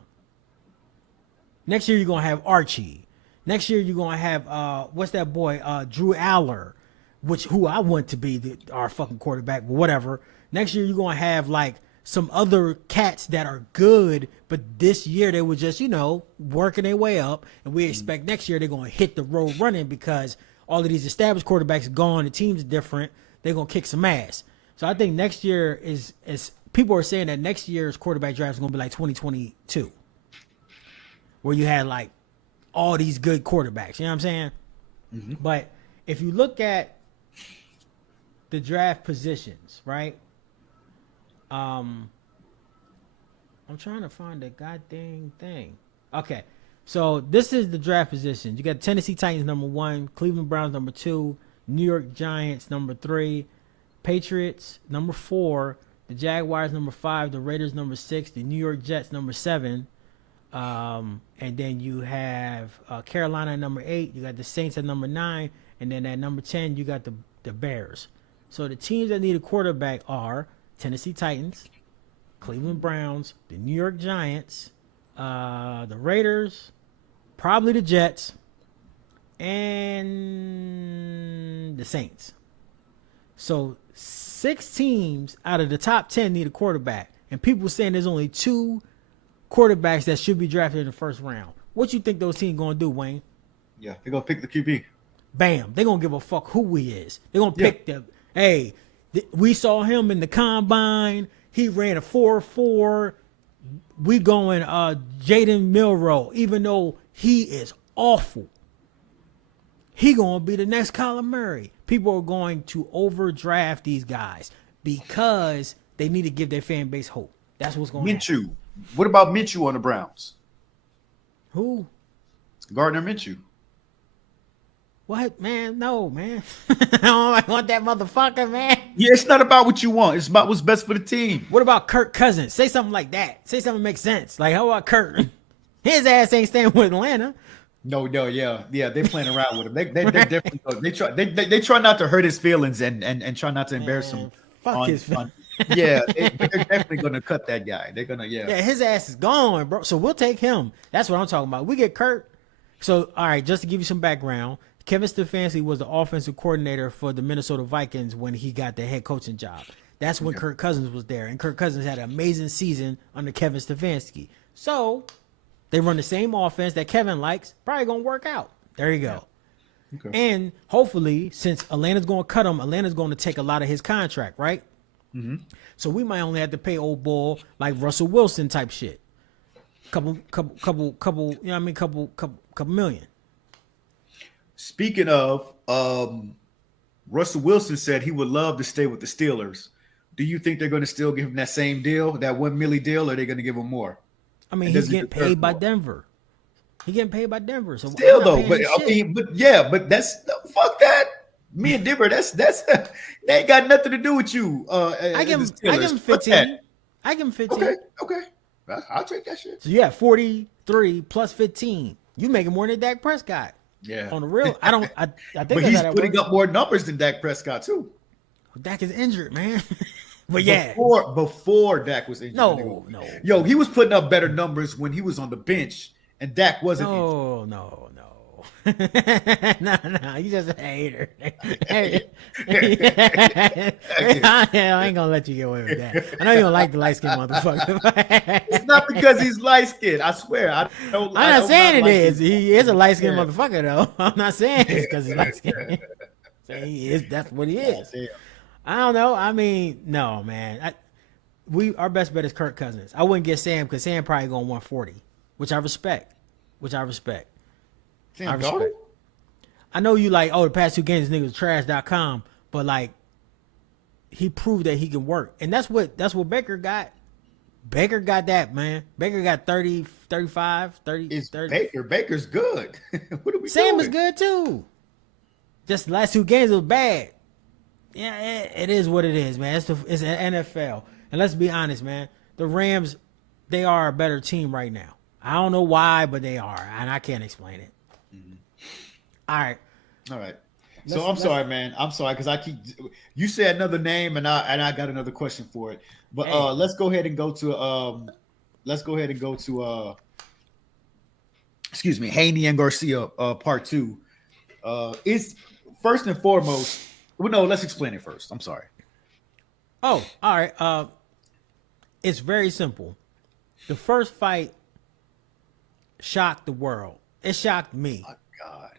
Next year you're going to have Archie. Next year you're going to have what's that boy Drew Aller, who I want to be our fucking quarterback, but whatever. Next year you're going to have like some other cats that are good, but this year they were just, working their way up, and we expect next year they're going to hit the road running because all of these established quarterbacks are gone, the team's different, they're going to kick some ass. So I think next year is people are saying that next year's quarterback draft is going to be like 2022, where you had like all these good quarterbacks. You know what I'm saying? Mm-hmm. But if you look at the draft positions, right? I'm trying to find the goddamn thing. Okay, so this is the draft position. You got Tennessee Titans number 1, Cleveland Browns number 2, New York Giants number 3, Patriots number 4, the Jaguars number 5, the Raiders number 6, the New York Jets number 7, and then you have Carolina at number 8. You got the Saints at number 9, and then at number 10 you got the Bears. So the teams that need a quarterback are Tennessee Titans, Cleveland Browns, the New York Giants, the Raiders, probably the Jets, and the Saints. So 6 teams out of the top 10 need a quarterback, and people saying there's only 2 quarterbacks that should be drafted in the first round. What you think those teams gonna do, Wayne? Yeah, they're gonna pick the QB. Bam, they're gonna give a fuck who he is. They're gonna pick we saw him in the combine. He ran a 4.4. We going Jaden Milroe, even though he is awful. He gonna be the next Kyler Murray. People are going to overdraft these guys because they need to give their fan base hope. That's what's going to happen. What about Minshew on the Browns? Who? Gardner Minshew. What, man? No, man. I don't want that motherfucker, man. Yeah, it's not about what you want. It's about what's best for the team. What about Kirk Cousins? Say something like that. Say something that makes sense. Like, how about Kirk? His ass ain't staying with Atlanta. No, yeah. They're playing around with him. They definitely they try not to hurt his feelings and try not to embarrass him. Fuck his feelings. Yeah, they're definitely gonna cut that guy. They're gonna Yeah, his ass is gone, bro. So we'll take him. That's what I'm talking about. We get Kirk. So all right, just to give you some background, Kevin Stefanski was the offensive coordinator for the Minnesota Vikings when he got the head coaching job. That's when Kirk Cousins was there, and Kirk Cousins had an amazing season under Kevin Stefanski. So they run the same offense that Kevin likes. Probably gonna work out. There you go. Yeah. Okay. And hopefully, since Atlanta's gonna cut him, Atlanta's gonna take a lot of his contract, right? Mm-hmm. So we might only have to pay old bull like Russell Wilson type shit. Couple, you know what I mean? Couple million. Speaking of, Russell Wilson said he would love to stay with the Steelers. Do you think they're going to still give him that same deal, that $1 million deal, or are they going to give him more? I mean, he's getting paid by Denver. He's getting paid by Denver. So still though, but that's fuck that. Me and Denver, that's they ain't got nothing to do with you. I give him 15. I give him 15. Okay. I'll take that shit. So you have 43 plus 15. You making more than Dak Prescott. Yeah. On the real, I think. But he's putting up more numbers than Dak Prescott too. Dak is injured, man. But yeah, before Dak was injured. No. Yo, he was putting up better numbers when he was on the bench, and Dak wasn't. No. No, you just a hater. I ain't gonna let you get away with that. I know you don't like the light skinned motherfucker. It's not because he's light skinned. I swear. I'm not saying it is. He is a light skinned motherfucker, though. I'm not saying it's because he's light skinned. He is. That's what he is. I don't know. I mean, no, man. Our best bet is Kirk Cousins. I wouldn't get Sam because Sam probably going 140, which I respect. Sam Darnold? I know you like, the past 2 games, this nigga was trash.com, but like, he proved that he can work. And that's what Baker got. Baker got that, man. Baker got 30, 35, 30. It's 30. Baker's good. What are we Sam doing? is good too. Just the last 2 games was bad. Yeah, it is what it is, man. It's an NFL. And let's be honest, man. the Rams, they are a better team right now. I don't know why, but they are, and I can't explain it. All right. All right. So I'm sorry, man. I'm sorry because I keep. You said another name, and I got another question for it. But Hey. let's go ahead and go to excuse me, Haney and Garcia, part 2. Is first and foremost. Well, no, let's explain it first. I'm sorry. Oh, all right. It's very simple. The first fight shocked the world. It shocked me. Oh, God.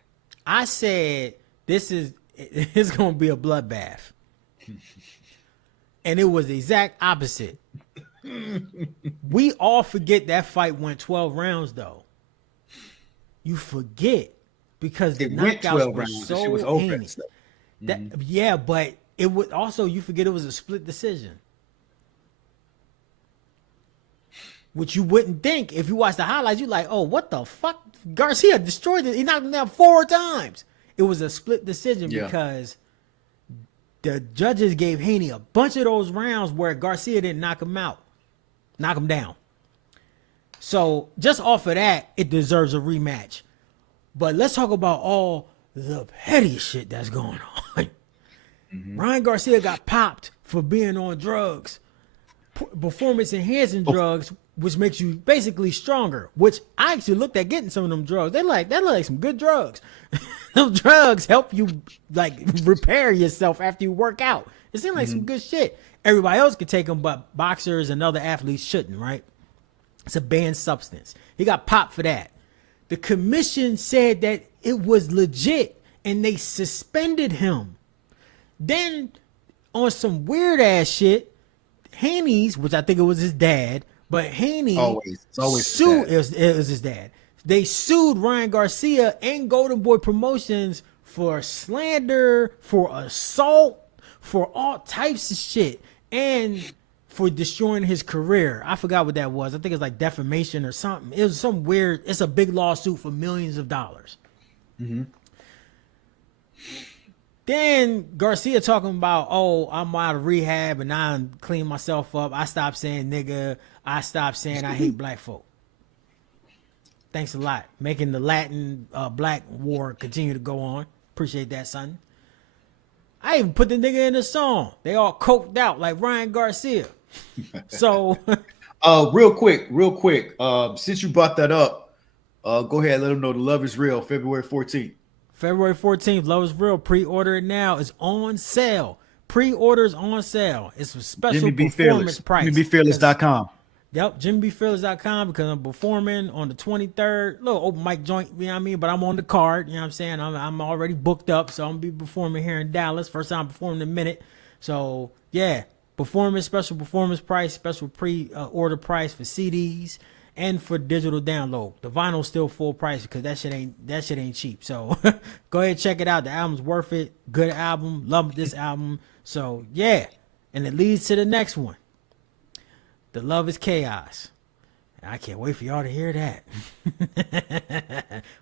I said it's going to be a bloodbath. And it was the exact opposite. We all forget that fight went 12 rounds, though. You forget because the It went knockouts 12 were rounds. so It was over. heinous. Yeah, but it would also, you forget it was a split decision. Which you wouldn't think if you watch the highlights. You're like, oh, what the fuck? Garcia destroyed it. He knocked him down 4 times. It was a split decision because the judges gave Haney a bunch of those rounds where Garcia didn't knock him down. So just off of that, it deserves a rematch. But let's talk about all the petty shit that's going on. Ryan Garcia got popped for being on drugs, performance enhancing drugs, which makes you basically stronger, which I actually looked at getting some of them drugs. That look like some good drugs. Those drugs help you like repair yourself after you work out. It seemed like some good shit. Everybody else could take them, but boxers and other athletes shouldn't, right? It's a banned substance. He got popped for that. The commission said that it was legit and they suspended him. Then on some weird ass shit, Haney's, which I think it was his dad, but Haney it's always sued. It was his dad. They sued Ryan Garcia and Golden Boy Promotions for slander, for assault, for all types of shit, and for destroying his career. I forgot what that was. I think it's like defamation or something. It was some weird. It's a big lawsuit for millions of dollars. Then Garcia talking about, oh, I'm out of rehab and I'm cleaning myself up. I stopped saying nigga. I stopped saying I hate black folk. Thanks a lot. Making the Latin black war continue to go on. Appreciate that, son. I even put the nigga in the song. They all coked out like Ryan Garcia. So real quick. Since you brought that up, go ahead and let them know the love is real. February 14th. February 14th, Love is Real. Pre-order it now. It's on sale. Pre-orders on sale. It's a special performance price. JimmyBeFearless.com. Yep, JimmyBeFearless.com because I'm performing on the 23rd. Little open mic joint, you know what I mean? But I'm on the card, you know what I'm saying? I'm already booked up, so I'm going to be performing here in Dallas. First time performing in a minute. So, yeah, special performance price, special pre-order price for CDs. And for digital download. The vinyl's still full price because that shit ain't cheap. So go ahead and check it out. The album's worth it. Good album. Love this album. So yeah. And it leads to the next one. The Love is Chaos. And I can't wait for y'all to hear that.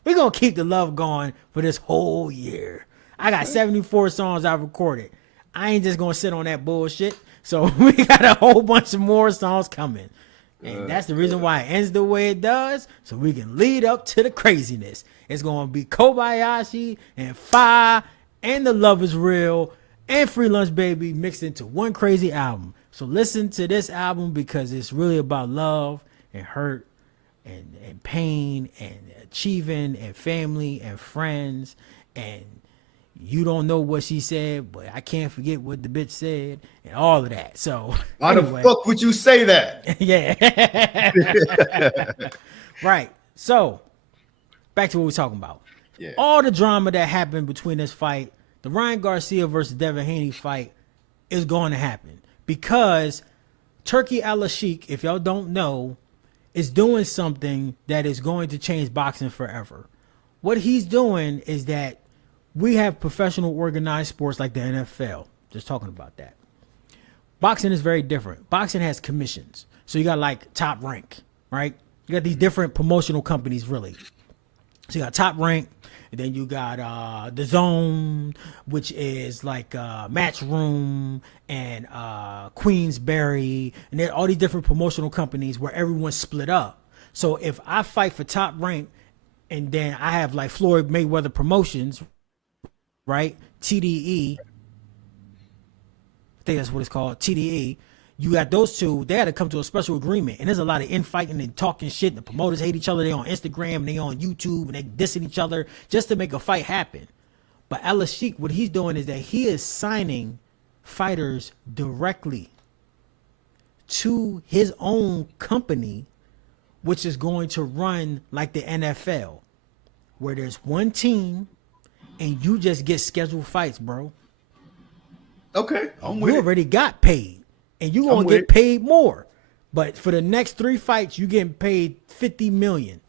We're gonna keep the love going for this whole year. I got 74 songs I've recorded. I ain't just gonna sit on that bullshit. So we got a whole bunch of more songs coming. And that's the reason why it ends the way it does, so we can lead up to the craziness. It's going to be Kobayashi and Fi and The Love is Real and Free Lunch Baby mixed into one crazy album. So listen to this album because it's really about love and hurt and pain and achieving and family and friends. And you don't know what she said, but I can't forget what the bitch said and all of that. So why the fuck would you say that? Yeah. Right. So back to what we're talking about. Yeah. All the drama that happened between this fight, the Ryan Garcia versus Devin Haney fight, is going to happen because Turkey Al-Sheikh, if y'all don't know, is doing something that is going to change boxing forever. What he's doing is that we have professional organized sports like the NFL. Just talking about that. Boxing is very different. Boxing has commissions. So you got like Top Rank, right? You got these different promotional companies, really. So you got Top Rank, And then you got the Zone, which is like Matchroom and Queensberry, and there are all these different promotional companies where everyone's split up. So if I fight for Top Rank, and then I have like Floyd Mayweather Promotions, right? TDE, I think that's what it's called, TDE. You got those two, they had to come to a special agreement. And there's a lot of infighting and talking shit. The promoters hate each other. They on Instagram, and they on YouTube, and they dissing each other just to make a fight happen. But Ella Sheik, what he's doing is that he is signing fighters directly to his own company, which is going to run like the NFL, where there's one team and you just get scheduled fights, bro. Okay, I'm with You it. already got paid, and you gonna get paid more. But for the next 3 fights, you getting paid $50 million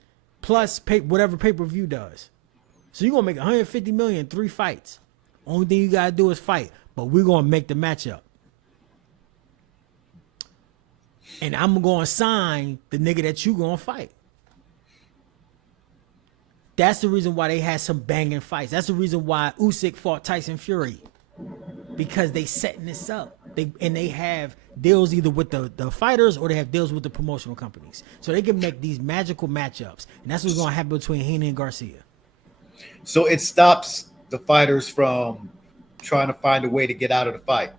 plus whatever pay-per-view does. So you're gonna make $150 million in 3 fights. Only thing you gotta do is fight, but we're gonna make the matchup. And I'm gonna sign the nigga that you gonna fight. That's the reason why they had some banging fights. That's the reason why Usyk fought Tyson Fury, because they setting this up. They have deals either with the fighters, or they have deals with the promotional companies, so they can make these magical matchups. And that's what's gonna happen between Haney and Garcia. So it stops the fighters from trying to find a way to get out of the fight.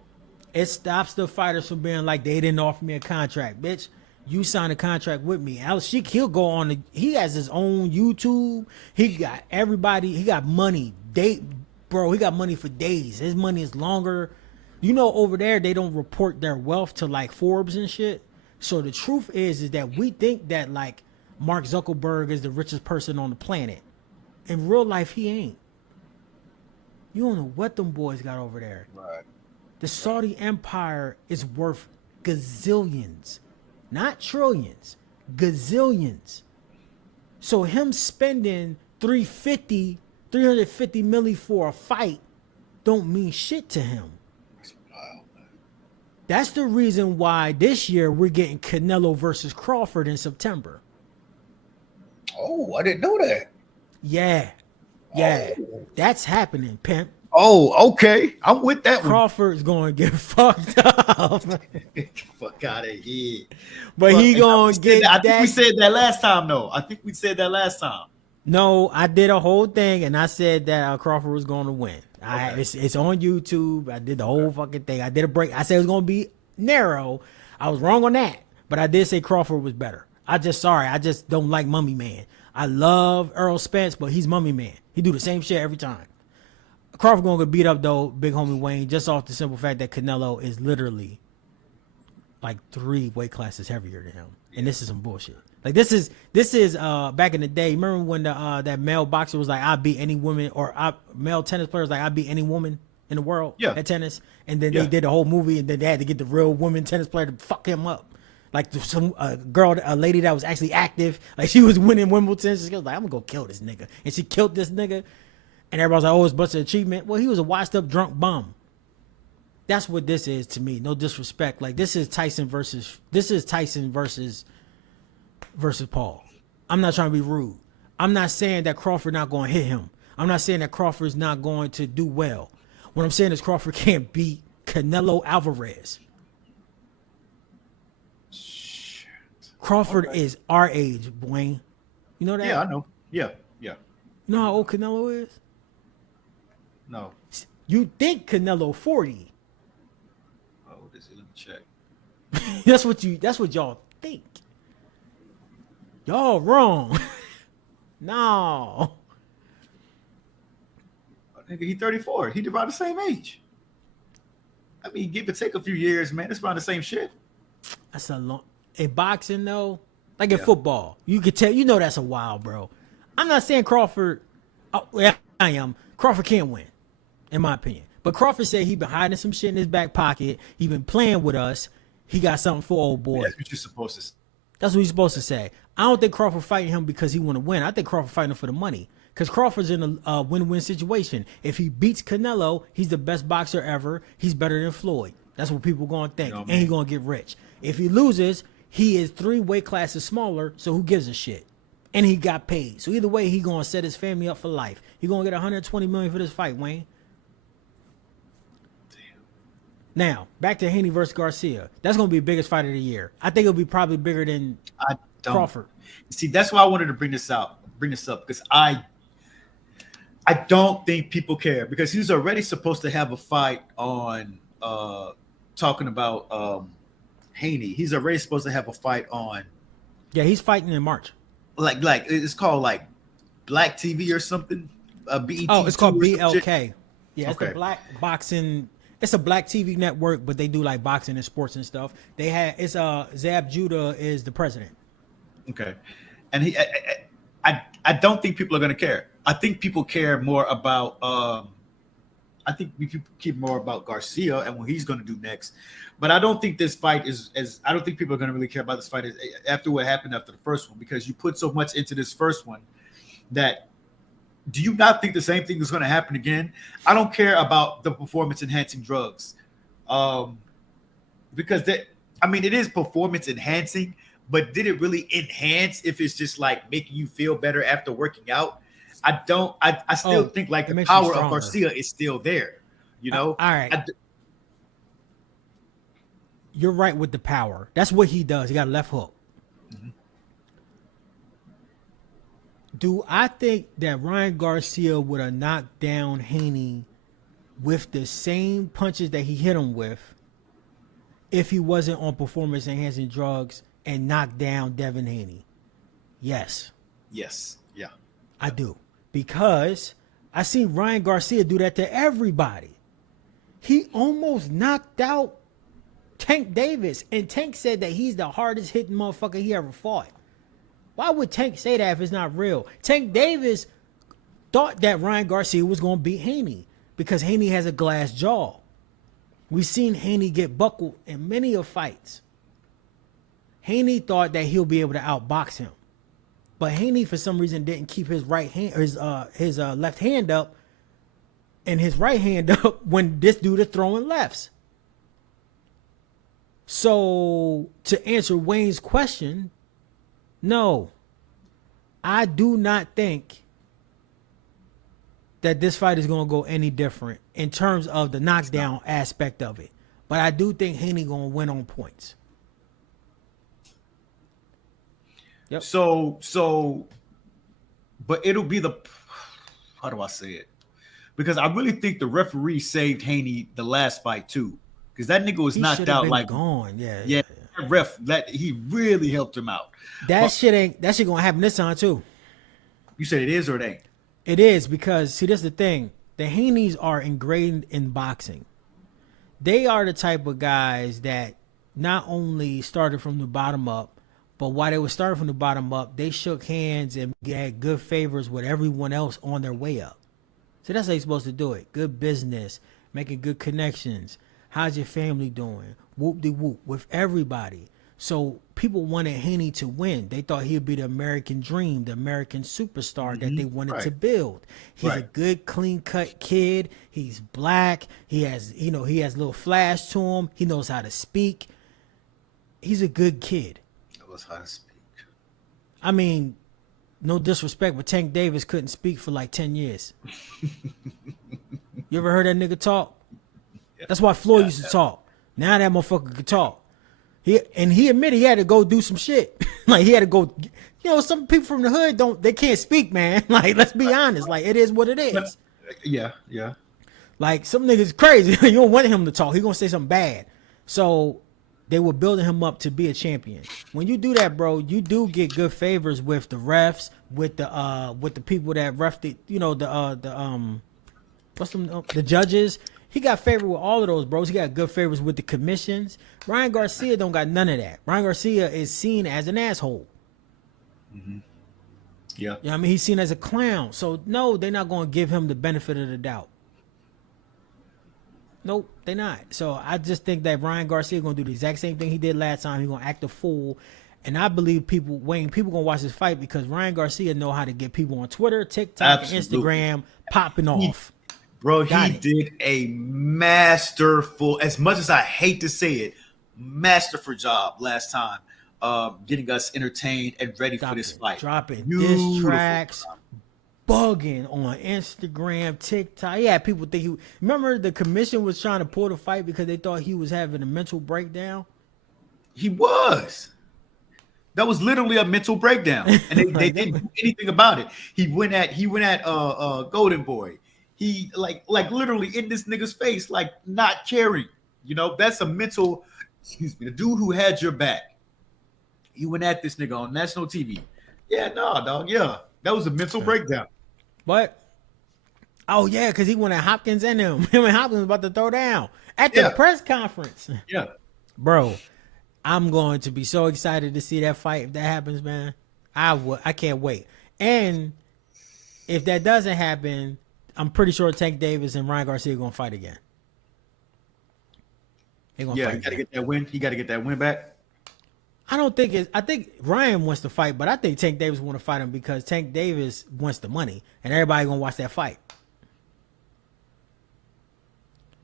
It stops the fighters from being like, they didn't offer me a contract, bitch. You signed a contract with me. Al Sheik, he'll go on. He has his own YouTube. He got everybody. He got money. Bro, he got money for days. His money is longer. You know, over there, they don't report their wealth to like Forbes and shit. So the truth is that we think that like Mark Zuckerberg is the richest person on the planet. In real life, he ain't. You don't know what them boys got over there. Right. The Saudi empire is worth gazillions, not trillions, gazillions. So him spending 350 million for a fight don't mean shit to him. That's the reason why this year we're getting Canelo versus Crawford in September. Oh, I didn't know that. Yeah. Oh. That's happening, pimp. Oh, okay. I'm with that Crawford's going to get fucked up. Fuck out of here. But he going to get I think we said that last time, though. No, I did a whole thing, and I said that Crawford was going to win. Okay. It's on YouTube. I did the whole fucking thing. I did a break. I said it was going to be narrow. I was wrong on that, but I did say Crawford was better. I just don't like Mummy Man. I love Earl Spence, but he's Mummy Man. He do the same shit every time. Crawford gonna get beat up though, big homie Wayne, just off the simple fact that Canelo is literally like 3 weight classes heavier than him, and this is some bullshit. Like this is back in the day. Remember when that male boxer was like, I beat any woman, or male tennis players like, I beat any woman in the world at tennis, and then they did the whole movie, and then they had to get the real woman tennis player to fuck him up. Like some a lady that was actually active, like she was winning Wimbledon. She was like, I'm gonna go kill this nigga, and she killed this nigga. And everybody's like, oh, it's a bunch of achievement. Well, he was a washed up drunk bum. That's what this is to me. No disrespect. Like this is Tyson versus Paul. I'm not trying to be rude. I'm not saying that Crawford not going to hit him. I'm not saying that Crawford's not going to do well. What I'm saying is Crawford can't beat Canelo Alvarez. Shit. Crawford is our age, Wayne. You know that? Yeah, I know. Yeah. You know how old Canelo is? No. You think Canelo 40. Oh, this is, let me check. That's what y'all think. Y'all wrong. No. Nigga, he 34. He about the same age. I mean, give or take a few years, man. It's around the same shit. That's a long. In boxing, though, like in football, you could tell. You know that's a while, bro. I'm not saying Crawford. Oh, yeah, I am. Crawford can't win, in my opinion. But Crawford said he been hiding some shit in his back pocket. He been playing with us. He got something for old boy. That's what you're supposed to say. That's what he's supposed to say. I don't think Crawford fighting him because he want to win. I think Crawford fighting him for the money. Because Crawford's in a win-win situation. If he beats Canelo, he's the best boxer ever. He's better than Floyd. That's what people going to think. And he's going to get rich. If he loses, he is 3 weight classes smaller, so who gives a shit? and he got paid. So either way, he gonna set his family up for life. He gonna get 120 million for this fight, Wayne. Now, back to Haney versus Garcia. That's going to be the biggest fight of the year. I think it'll be probably bigger than Crawford. See, that's why I wanted to bring this up because I don't think people care because he's already supposed to have a fight on talking about Haney. He's already supposed to have a fight on. Yeah, he's fighting in March. Like it's called like Black TV or something. BET. Oh, it's called BLK. Yeah, it's okay. the Black Boxing. It's a Black TV network, but they do like boxing and sports and stuff. Zab Judah is the president. Okay, and I don't think people are going to care. I think people care more about. I think people care more about Garcia and what he's going to do next. But I don't think this fight is as. I don't think people are going to really care about this fight after what happened after the first one because you put so much into this first one that. Do you not think the same thing is going to happen again? I don't care about the performance-enhancing drugs, because it is performance-enhancing, but did it really enhance if it's just like making you feel better after working out? I don't. I still think like the power of Garcia is still there. You know. All right. You're right with the power. That's what he does. He got a left hook. Mm-hmm. Do I think that Ryan Garcia would have knocked down Haney with the same punches that he hit him with if he wasn't on performance-enhancing drugs and knocked down Devin Haney? Yes. Yes. Yeah. I do. Because I seen Ryan Garcia do that to everybody. He almost knocked out Tank Davis, and Tank said that he's the hardest hitting motherfucker he ever fought. Why would Tank say that if it's not real? Tank Davis thought that Ryan Garcia was going to beat Haney because Haney has a glass jaw. We've seen Haney get buckled in many of fights. Haney thought that he'll be able to outbox him. But Haney, for some reason, didn't keep his right hand, his left hand up and his right hand up when this dude is throwing lefts. So, to answer Wayne's question, no, I do not think that this fight is going to go any different in terms of the knockdown aspect of it. But I do think Haney going to win on points. Yep. So, but it'll be how do I say it? Because I really think the referee saved Haney the last fight too. Because that nigga was knocked out like gone. Yeah. That ref, he really helped him out. That shit gonna happen this time too. You said it is or it ain't? It is because see, this is the thing. The Haneys are ingrained in boxing. They are the type of guys that not only started from the bottom up, but while they were starting from the bottom up, they shook hands and had good favors with everyone else on their way up. So that's how you're supposed to do it. Good business, making good connections. How's your family doing? Whoop-de-whoop with everybody. So people wanted Haney to win. They thought he'd be the American dream, the American superstar that they wanted to build. He's a good, clean-cut kid. He's black. He has a little flash to him. He knows how to speak. He's a good kid. He knows how to speak. I mean, no disrespect, but Tank Davis couldn't speak for like 10 years. You ever heard that nigga talk? That's why Floyd used to talk. Now that motherfucker can talk. He admitted he had to go do some shit. Like he had to go. Some people from the hood they can't speak, man. Like let's be honest. Like it is what it is. Yeah. Like some niggas crazy. You don't want him to talk. He gonna say something bad. So they were building him up to be a champion. When you do that, bro, you do get good favors with the refs, with the people that ref the judges. He got favor with all of those bros. He got good favors with the commissions. Ryan Garcia don't got none of that. Ryan Garcia is seen as an asshole. Mm-hmm. Yeah. You know what I mean? He's seen as a clown. So, no, they're not going to give him the benefit of the doubt. Nope, they're not. So, I just think that Ryan Garcia going to do the exact same thing he did last time. He's going to act a fool. And I believe people going to watch this fight because Ryan Garcia know how to get people on Twitter, TikTok, and Instagram popping off. Bro, he did a masterful, as much as I hate to say it, masterful job last time getting us entertained and ready for this fight. Dropping Beautiful. diss tracks, bugging on Instagram, TikTok. Yeah, people think he. Remember, the commission was trying to pull the fight because they thought he was having a mental breakdown. He was. That was literally a mental breakdown, and they didn't do anything about it. He went at Golden Boy. He like literally in this nigga's face, like not caring. You know, that's a mental. Excuse me, the dude who had your back. He went at this nigga on national TV. Yeah, no, dog. Yeah, that was a mental breakdown. But oh yeah, because he went at Hopkins and him. Him and Hopkins was about to throw down at the press conference. Yeah, bro. I'm going to be so excited to see that fight if that happens, man. I can't wait. And if that doesn't happen, I'm pretty sure Tank Davis and Ryan Garcia are going to fight again. He got to get that win. He got to get that win back. I think Ryan wants to fight, but I think Tank Davis want to fight him because Tank Davis wants the money, and everybody going to watch that fight.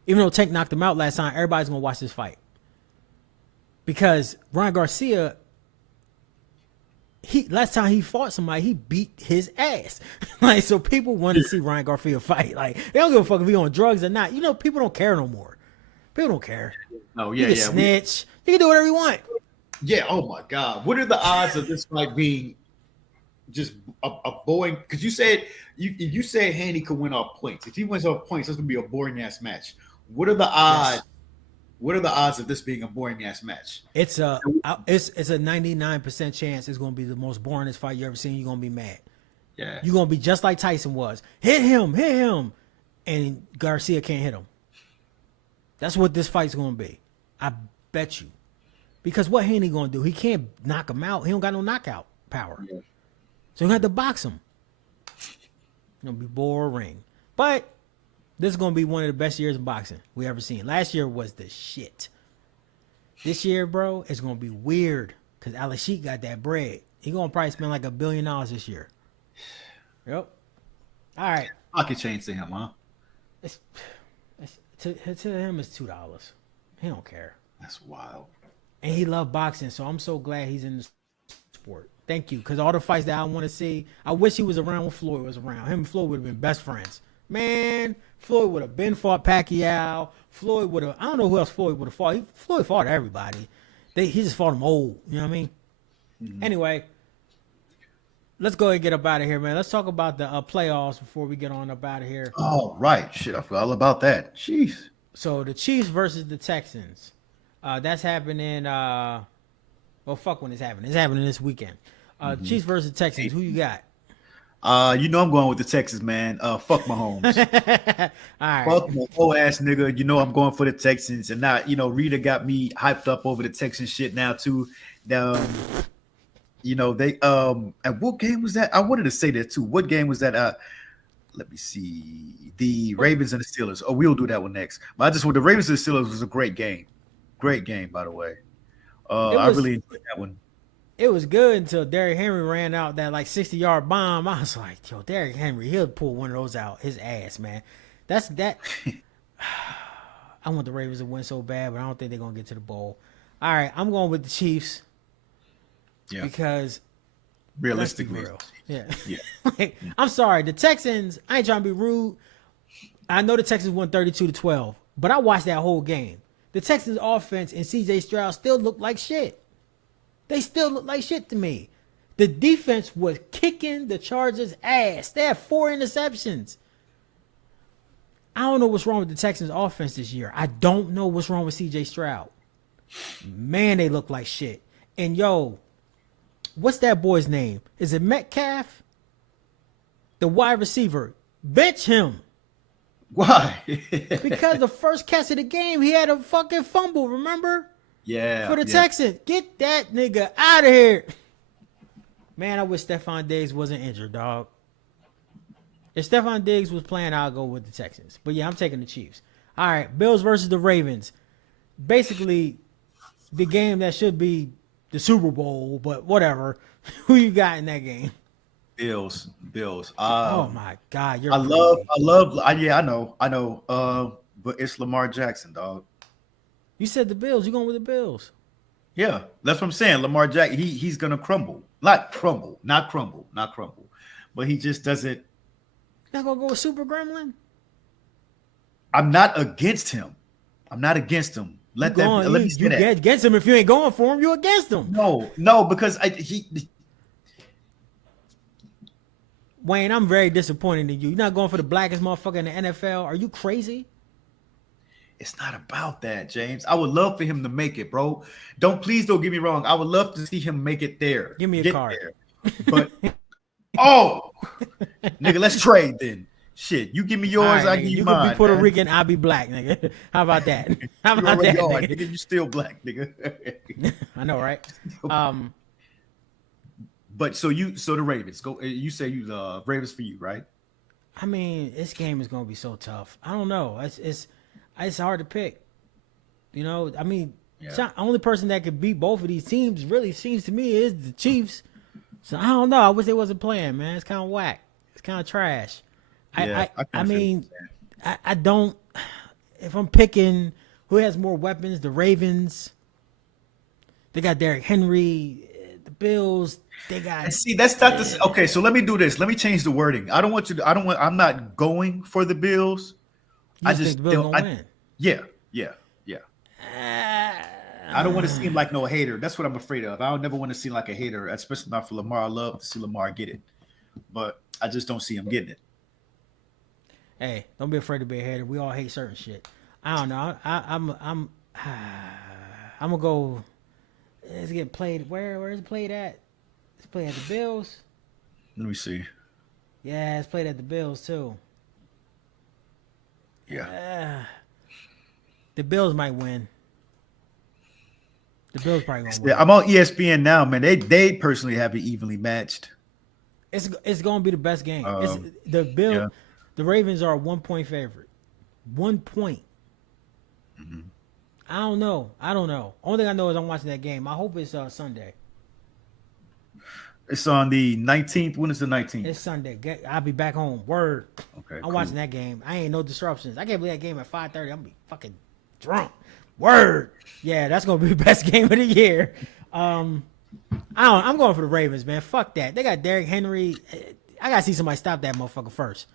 Even though Tank knocked him out last time, everybody's going to watch this fight. Because Ryan Garcia, last time he fought somebody, he beat his ass. Like, so people want to see Ryan Garcia fight. Like, they don't give a fuck if he on drugs or not. You know, people don't care no more. People don't care. Oh yeah, he can snitch. He can do whatever he want. Yeah. Oh my God. What are the odds of this fight being just a boring? Because you said you said Haney could win off points. If he wins off points, it's gonna be a boring ass match. What are the odds? Yes. What are the odds of this being a boring ass match? It's a 99% chance it's gonna be the most boringest fight you ever seen. You're gonna be mad. Yeah. You're gonna be just like Tyson was. Hit him, and Garcia can't hit him. That's what this fight's gonna be. I bet you. Because what Haney gonna do? He can't knock him out. He don't got no knockout power. Yeah. So you have to box him. It's gonna be boring. But this is gonna be one of the best years of boxing we ever seen. Last year was the shit. This year, bro, it's gonna be weird because Alex Sheik got that bread. He gonna probably spend like $1 billion this year. Yep. All right. Pocket change to him, huh? To him, it's $2. He don't care. That's wild. And he loved boxing, so I'm so glad he's in the sport. Thank you, because all the fights that I want to see, I wish he was around when Floyd was around. Him and Floyd would have been best friends. Man, Floyd would have been fought Pacquiao. Floyd would have, I don't know who else Floyd would have fought. Floyd fought everybody. He just fought them old. You know what I mean? Mm-hmm. Anyway, let's go ahead and get up out of here, man. Let's talk about the playoffs before we get on up out of here. Oh, right. Shit, I forgot all about that. Jeez. So the Chiefs versus the Texans. That's happening. Well, fuck when it's happening. It's happening this weekend. Chiefs versus Texans. Who you got? You know I'm going with the Texans, man. Fuck Mahomes. All right. Fuck my old ass nigga. You know I'm going for the Texans, and not, you know, Rita got me hyped up over the Texans shit now too. You know they and what game was that? I wanted to say that too. What game was that? Let me see. The Ravens and the Steelers. Oh, we'll do that one next. But I just want the Ravens and the Steelers was a great game. Great game, by the way. I really enjoyed that one. It was good until Derrick Henry ran out that like 60-yard bomb. I was like, yo, Derrick Henry, he'll pull one of those out his ass, man. That's that. I want the Ravens to win so bad, but I don't think they're gonna get to the bowl. All right, I'm going with the Chiefs. Yeah. Because realistically, real. Yeah. Like, I'm sorry, the Texans. I ain't trying to be rude. I know the Texans won 32-12, but I watched that whole game. The Texans' offense and C.J. Stroud still look like shit. They still look like shit to me. The defense was kicking the Chargers' ass. They had 4 interceptions. I don't know what's wrong with the Texans' offense this year. I don't know what's wrong with C.J. Stroud. Man, they look like shit. And yo, what's that boy's name? Is it Metcalf? The wide receiver. Bench him. Why? Because the first catch of the game, he had a fucking fumble, remember? Yeah. For the Texans. Get that nigga out of here. Man, I wish Stephon Diggs wasn't injured, dog. If Stephon Diggs was playing, I'll go with the Texans. But yeah, I'm taking the Chiefs. All right, Bills versus the Ravens. Basically, the game that should be the Super Bowl, but whatever. Who you got in that game? Bills. Oh my God, I love. Yeah, I know. But it's Lamar Jackson, dog. You said the Bills. You going with the Bills? Yeah, that's what I'm saying. Lamar Jackson, he's gonna crumble. Not crumble. But he just doesn't. Not gonna go with Super Gremlin. I'm not against him. I'm not against him. You Let me going? say You that. get against him if you ain't going for him. You against him. No, because Wayne, I'm very disappointed in you. You're not going for the blackest motherfucker in the NFL. Are you crazy? it's not about that, James. I would love for him to make it, bro. Please don't get me wrong. I would love to see him make it there. Give me a Get card. there. But oh, nigga, let's trade then. Shit, you give me yours, All right, I give nigga, you you mine. could be Puerto man. Rican, I'll be black, nigga. How about that? How You about that, already are, nigga? nigga. You still black, nigga. I know, right? But so the Ravens go. You say you Ravens for you, right? I mean, this game is gonna be so tough. I don't know. It's hard to pick. You know, I mean, Yeah. the only person that could beat both of these teams really seems to me is the Chiefs. So I don't know. I wish they wasn't playing, man. It's kind of whack. It's kind of trash. Yeah, I kinda feel mean, what I don't. If I'm picking who has more weapons, the Ravens. They got Derrick Henry. The Bills. They got. And see, that's not the okay. So let me do this. Let me change the wording. I don't want you to. I don't want. I'm not going for the Bills. You I just just think the Bills gonna win? Yeah. I don't want to Ah. seem like no hater. That's what I'm afraid of. I don't never want to seem like a hater, especially not for Lamar. I love to see Lamar get it, but I just don't see him getting it. Hey, don't be afraid to be a hater. We all hate certain shit. I don't know. I'm gonna go. It's getting played. Where is it played at? It's played at the Bills. Let me see. Yeah, it's played at the Bills too. Yeah. The Bills might win. The Bills probably gonna win. Yeah, I'm on ESPN now, man. They personally have it evenly matched. It's gonna be the best game. It's the yeah. The Ravens are a 1-point favorite. 1 point. Mm-hmm. I don't know. Only thing I know is I'm watching that game. I hope it's Sunday. It's on the 19th. When is the 19th? It's Sunday. I'll be back home. Word. Okay, I'm cool. watching that game. I ain't no disruptions. I can't believe that game at 5:30. I'm gonna be fucking drunk. Word. Yeah, that's gonna be the best game of the year. I'm going for the Ravens, man. Fuck that. They got Derrick Henry. I gotta see somebody stop that motherfucker first.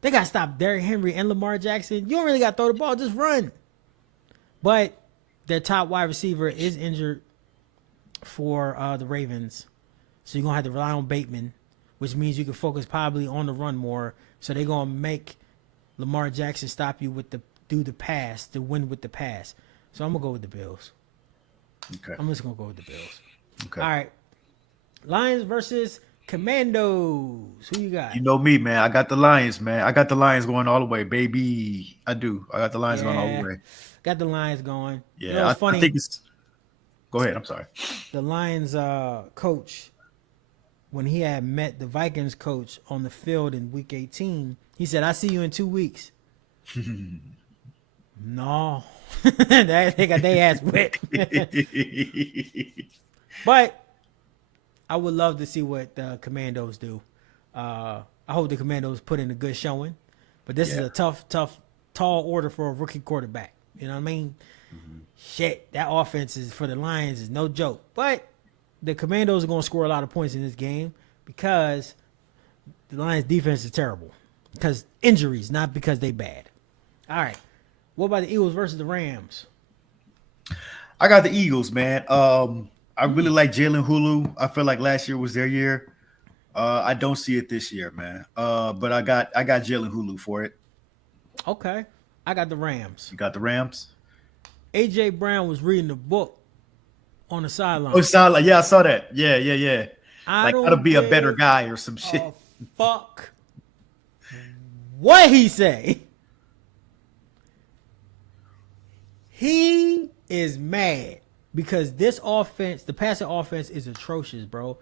They gotta stop Derrick Henry and Lamar Jackson. You don't really gotta throw the ball, just run. But their top wide receiver is injured for the Ravens. So you're going to have to rely on Bateman, which means you can focus probably on the run more. So they're going to make Lamar Jackson stop you with the pass, to win with the pass. So I'm going to go with the Bills. Okay. I'm just going to go with the Bills. Okay. All right. Lions versus Commandos. Who you got? You know me, man. I got the Lions, man. I got the Lions going all the way, baby. I do. I got the Lions going all the way. Got the Lions going. Yeah, You know, it's funny. I think it's. Go ahead. I'm sorry. The Lions coach, when he had met the Vikings coach on the field in Week 18, he said, "I see you in 2 weeks." No, they got their ass whipped. But I would love to see what the Commandos do. I hope the Commandos put in a good showing. But this is a tough, tall order for a rookie quarterback. You know what I mean? Mm-hmm. Shit, that offense is for the Lions is no joke. But the Commandos are going to score a lot of points in this game because the Lions defense is terrible. Because injuries, not because they bad. All right. What about the Eagles versus the Rams? I got the Eagles, man. I really like Jalen Hulu. I feel like last year was their year. I don't see it this year, man. But I got Jalen Hulu for it. Okay. I got the Rams. You got the Rams? A.J. Brown was reading the book on the sideline. Oh, sideline. Yeah, I saw that. Yeah. I Like how to be a better guy or some shit. Fuck. What he say? He is mad because this offense, the passing offense, is atrocious, bro.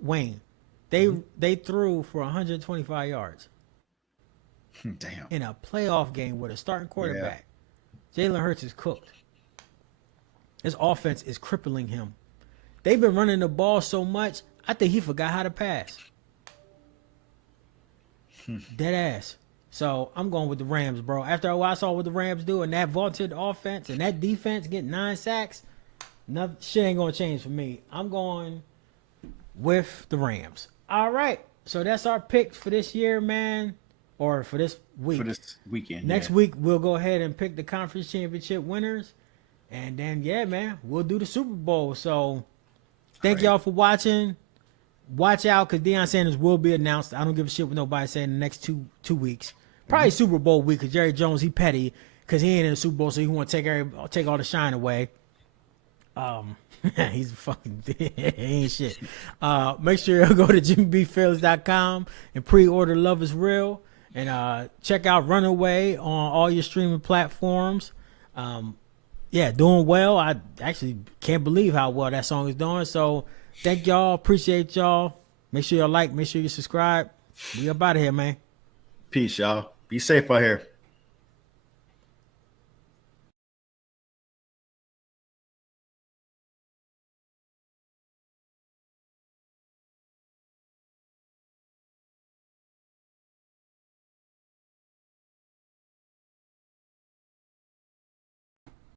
Wayne, they threw for 125 yards. Damn. In a playoff game with a starting quarterback. Jalen Hurts is cooked. His offense is crippling him. They've been running the ball so much, I think he forgot how to pass. Dead ass. So I'm going with the Rams, bro. After what I saw what the Rams do and that vaunted offense and that defense getting 9 sacks, Nothing, shit ain't gonna change for me. I'm going with the Rams. All right. So that's our picks for this year, man, or for this week. For this weekend. Next week we'll go ahead and pick the conference championship winners, and then man, we'll do the Super Bowl. So thank y'all for watching. Watch out, because Deion Sanders will be announced. I don't give a shit what nobody say in the next two weeks. Probably Super Bowl week, because Jerry Jones, he petty because he ain't in the Super Bowl, so he want to take all the shine away. He's fucking he ain't shit. Make sure you go to jimmybeeffairless.com and pre-order Love Is Real, and check out Runaway on all your streaming platforms. Doing well. I actually can't believe how well that song is doing. So thank y'all. Appreciate y'all. Make sure you like. Make sure you subscribe. We up out of here, man. Peace, y'all. Be safe out here.